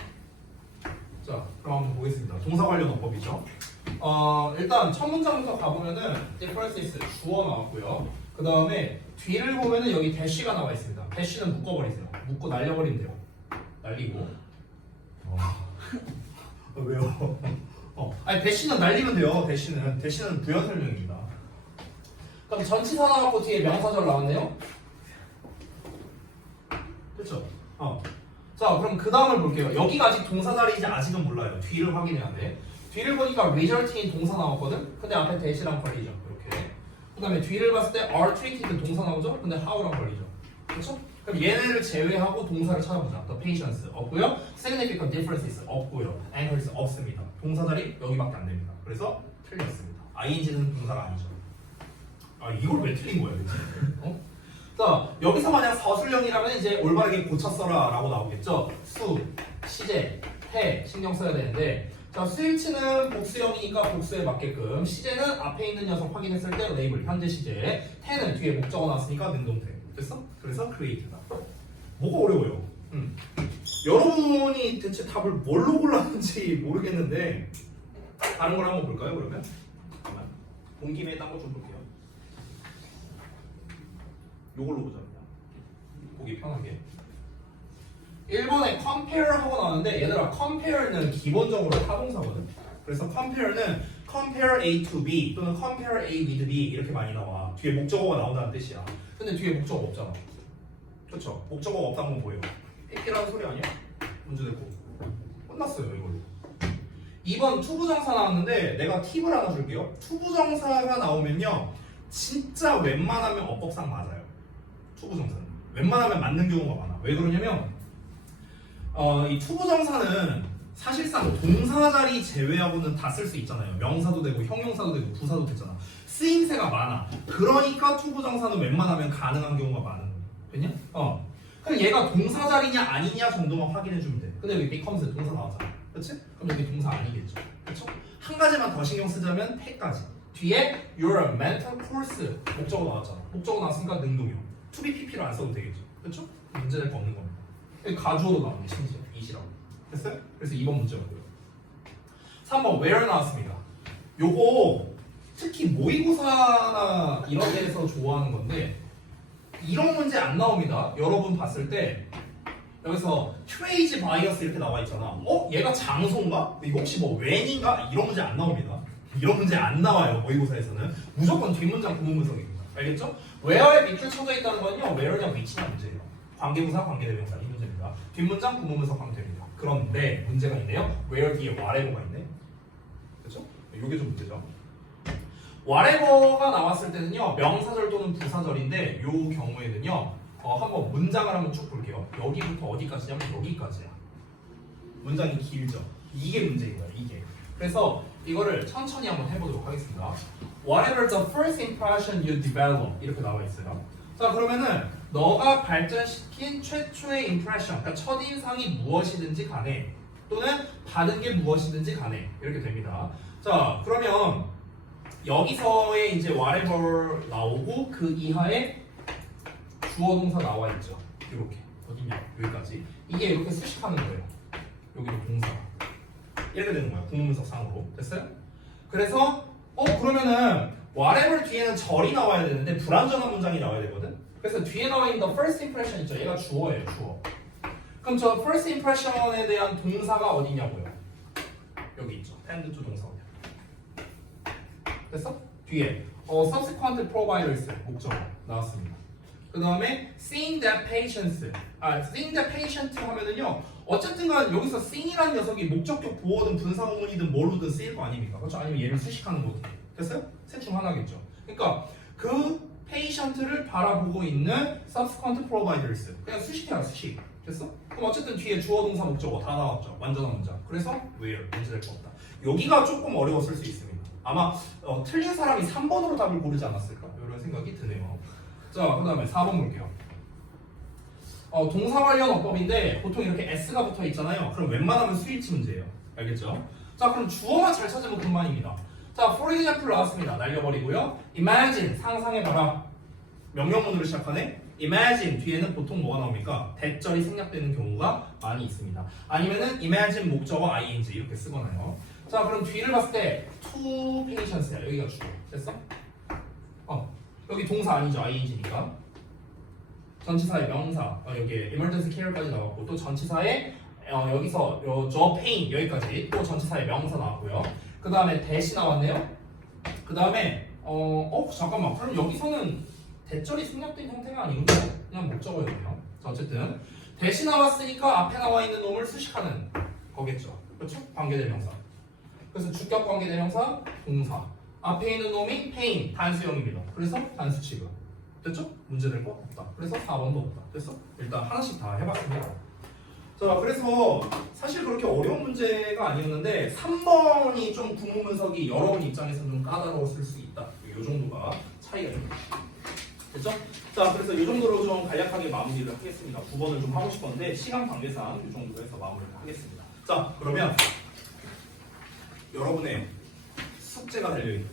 자, 그럼 한번 보겠습니다. 동사 관련 어법이죠. 일단 첫 문장부터 가보면은 differences 주어 나왔고요. 그 다음에 뒤를 보면은 여기 대시가 나와 있습니다. 대시는 묶어버리세요. 묶고 날려버리면 돼요. 날리고. 왜요? 아니 대시는 날리면 돼요. 대시는 부연 설명입니다. 그럼 전치사 나왔고 뒤에 명사절 나왔네요. 그렇죠? 자, 그럼 그 다음을 볼게요. 여기가 아직 동사 자리인지 아직은 몰라요. 뒤를 확인해야 돼. 뒤를 보니까 result인 동사 나왔거든. 근데 앞에 대시랑 걸리죠. 이렇게. 그 다음에 뒤를 봤을 때 are treated 동사 나오죠. 근데 how랑 걸리죠. 그렇죠? 그럼 얘네를 제외하고 동사를 찾아보자. The patients 없고요. Significant differences 없고요. Angles 없습니다. 동사 자리 여기밖에 안 됩니다. 그래서 틀렸습니다. ing는 동사가 아니죠. 이걸 왜 틀린 거야, 그치? 자, 여기서 만약 서술형이라면 이제 올바르게 고쳤어라 라고 나오겠죠. 수, 시제, 해 신경 써야 되는데, 자, 스위치는 복수형이니까 복수에 맞게끔, 시제는 앞에 있는 녀석 확인했을 때 레이블 현재 시제, 해는 뒤에 목적어 나왔으니까 능동태. 됐어? 그래서 create다. 뭐가 어려워요? 여러분이 대체 답을 뭘로 골랐는지 모르겠는데 다른 걸 한번 볼까요, 그러면? 잠깐만. 본 김에 딴 거 좀 볼게요. 요걸로 보자, 그냥. 보기 편하게. 1번에 compare 하고 나왔는데, 얘들아, compare는 기본적으로 타동사거든. 그래서 compare는 compare A to B 또는 compare A with B 이렇게 많이 나와. 뒤에 목적어가 나온다는 뜻이야. 근데 뒤에 목적어 없잖아. 그렇죠? 목적어가 없다는 건 뭐예요? 삐끼라는 소리 아니야? 문제 됐고. 끝났어요, 이걸로. 2번 투부정사 나왔는데 내가 팁을 하나 줄게요. 투부정사가 나오면요, 진짜 웬만하면 어법상 맞아요. 투부정사는 웬만하면 맞는 경우가 많아. 왜 그러냐면 이 투부정사는 사실상 동사 자리 제외하고는 다 쓸 수 있잖아요. 명사도 되고 형용사도 되고 부사도 되잖아. 쓰임새가 많아. 그러니까 투부정사는 웬만하면 가능한 경우가 많은 거야. 됐냐? 그럼 얘가 동사 자리냐 아니냐 정도만 확인해 주면 돼. 근데 여기 becomes 동사 나왔잖아. 그렇지? 그럼 여기 동사 아니겠죠. 그렇죠? 한 가지만 더 신경 쓰자면 해까지. 뒤에 your mental course 목적어 나왔잖아. 목적어 나왔으니까 능동형. to be pp를 안 써도 되겠죠. 그렇죠? 문제될 거 없는 겁니다. 여기 가주어도 나오네. 심지어 이시라고. 됐어요? 그래서 2번 문제였고요. 3번 where 나왔습니다. 요거 특히 모의고사나 이런 데에서 좋아하는 건데 이런 문제 안 나옵니다. 여러분 봤을 때 여기서 트레이지 바이어스 이렇게 나와 있잖아. 얘가 장소인가? 이거 혹시 뭐 when인가? 이런 문제 안 나옵니다. 이런 문제 안 나와요. 모의고사에서는 무조건 뒷문장 구문분석입니다. 알겠죠? where에 밑줄 쳐져 있다는 건요. where냐 위치냐 문제예요. 관계부사 관계대명사 이 문제입니다. 뒷문장 구문분석 하면 됩니다. 그런데 문제가 있네요. where 뒤에 whatever가 있네. 그렇죠? 이게 좀 문제죠. whatever가 나왔을 때는요. 명사절 또는 부사절인데 이 경우에는요. 한번 문장을 한번 쭉 볼게요. 여기부터 어디까지냐면 여기까지야. 문장이 길죠. 이게 문제인 거예요. 이게. 그래서 이거를 천천히 한번 해보도록 하겠습니다. Whatever the first impression you develop 이렇게 나와 있어요. 자 그러면은 너가 발전시킨 최초의 impression, 그러니까 첫인상이 무엇이든지 간에 또는 받은 게 무엇이든지 간에 이렇게 됩니다. 자 그러면 여기서의 이제 whatever 나오고 그 이하에 주어 동사 나와 있죠. 이렇게 어디냐 여기까지 이게 이렇게 수식하는 거예요. 여기도 동사 이렇게 되는 거야. 구문분석 상으로 됐어요? 그래서 그러면은 whatever 뒤에는 절이 나와야 되는데 불완전한 문장이 나와야 되거든. 그래서 뒤에 나와 있는 the first impression 있죠. 얘가 주어예요. 주어. 그럼 저 first impression에 대한 동사가 어디냐고요? 여기 있죠. tend to 동사. 됐어? 뒤에 subsequent providers 목적어 나왔습니다. 그 다음에 seeing that seeing that patient 하면은요 어쨌든간 여기서 seeing이라는 녀석이 목적격 보어든 분사구문이든 뭘로든 쓰일 거 아닙니까? 그렇죠? 아니면 얘를 수식하는 거든 됐어요? 셋 중 하나겠죠. 그러니까 그 patient를 바라보고 있는 subsequent providers 그냥 수식해라 수식 됐어? 그럼 어쨌든 뒤에 주어 동사 목적어 다 나왔죠. 완전한 문장. 그래서 where 문제될 거 없다. 여기가 조금 어려웠을 수 있습니다. 아마 틀린 사람이 3번으로 답을 고르지 않았을까? 이런 생각이 드네요. 자, 그 다음에 4번 볼게요. 동사 관련 어법인데 보통 이렇게 s가 붙어 있잖아요. 그럼 웬만하면 스위치 문제예요. 알겠죠? 자, 그럼 주어만 잘 찾으면 그만입니다. 자, for example 나왔습니다. 날려버리고요. imagine 상상해봐라. 명령문으로 시작하네. imagine 뒤에는 보통 뭐가 나옵니까? 대절이 생략되는 경우가 많이 있습니다. 아니면은 imagine 목적어 ing 이렇게 쓰거나요. 자, 그럼 뒤를 봤을 때 to patients야. 여기가 주어. 됐어? 여기 동사 아니죠. ing니까. 전치사의 명사. 여기 emergency care까지 나왔고 또 전치사의 여기서 저 pain 여기까지 또 전치사의 명사 나왔고요. 그 다음에 대시 나왔네요. 그 다음에 잠깐만. 그럼 여기서는 대절이 생략된 형태가 아니군요. 그냥 목적어였네요. 자, 어쨌든 대시 나왔으니까 앞에 나와 있는 놈을 수식하는 거겠죠. 그렇죠? 관계대명사. 그래서 주격 관계대명사 동사. 앞에 있는 놈이 pain 단수형입니다. 그래서 단수 취급. 됐죠? 문제될 거 없다. 그래서 4번도 없다. 됐어? 일단 하나씩 다 해봤습니다. 자, 그래서 사실 그렇게 어려운 문제가 아니었는데 3번이 좀 구문 분석이 여러분 입장에서 좀 까다로웠을 수 있다. 이 정도가 차이가 좀 됐죠? 자, 그래서 이 정도로 좀 간략하게 마무리를 하겠습니다. 9번을 좀 하고 싶었는데 시간 관계상 이 정도로 해서 마무리를 하겠습니다. 자, 그러면 여러분의 숙제가 달려있는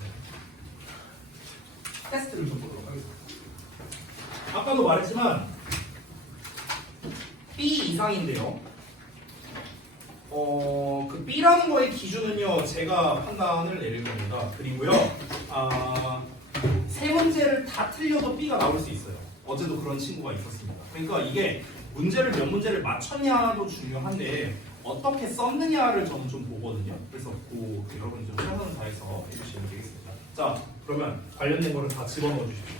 테스트를 좀 보도록 하겠습니다. 아까도 말했지만 B 이상인데요. 그 B라는 거의 기준은요 제가 판단을 내릴 겁니다. 그리고요 세 문제를 다 틀려도 B가 나올 수 있어요. 어제도 그런 친구가 있었습니다. 그러니까 이게 문제를 몇 문제를 맞췄냐도 중요한데 어떻게 썼느냐를 저는 좀 보거든요. 그래서 여러분 좀 최선을 다해서 해주시면 되겠습니다. 자, 그러면 관련된 거를 다 집어넣어 주십시오.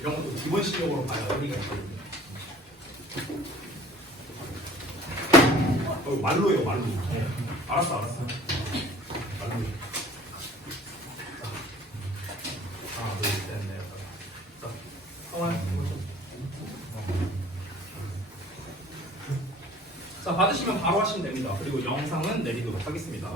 이런 것도 기본 실력으로 봐야 의미가 있거든요. 말로요, 말로. 네. 알았어. 말로. 하나, 둘, 셋, 넷. 자, 성환. 자, 받으시면 바로 하시면 됩니다. 그리고 영상은 내리도록 하겠습니다.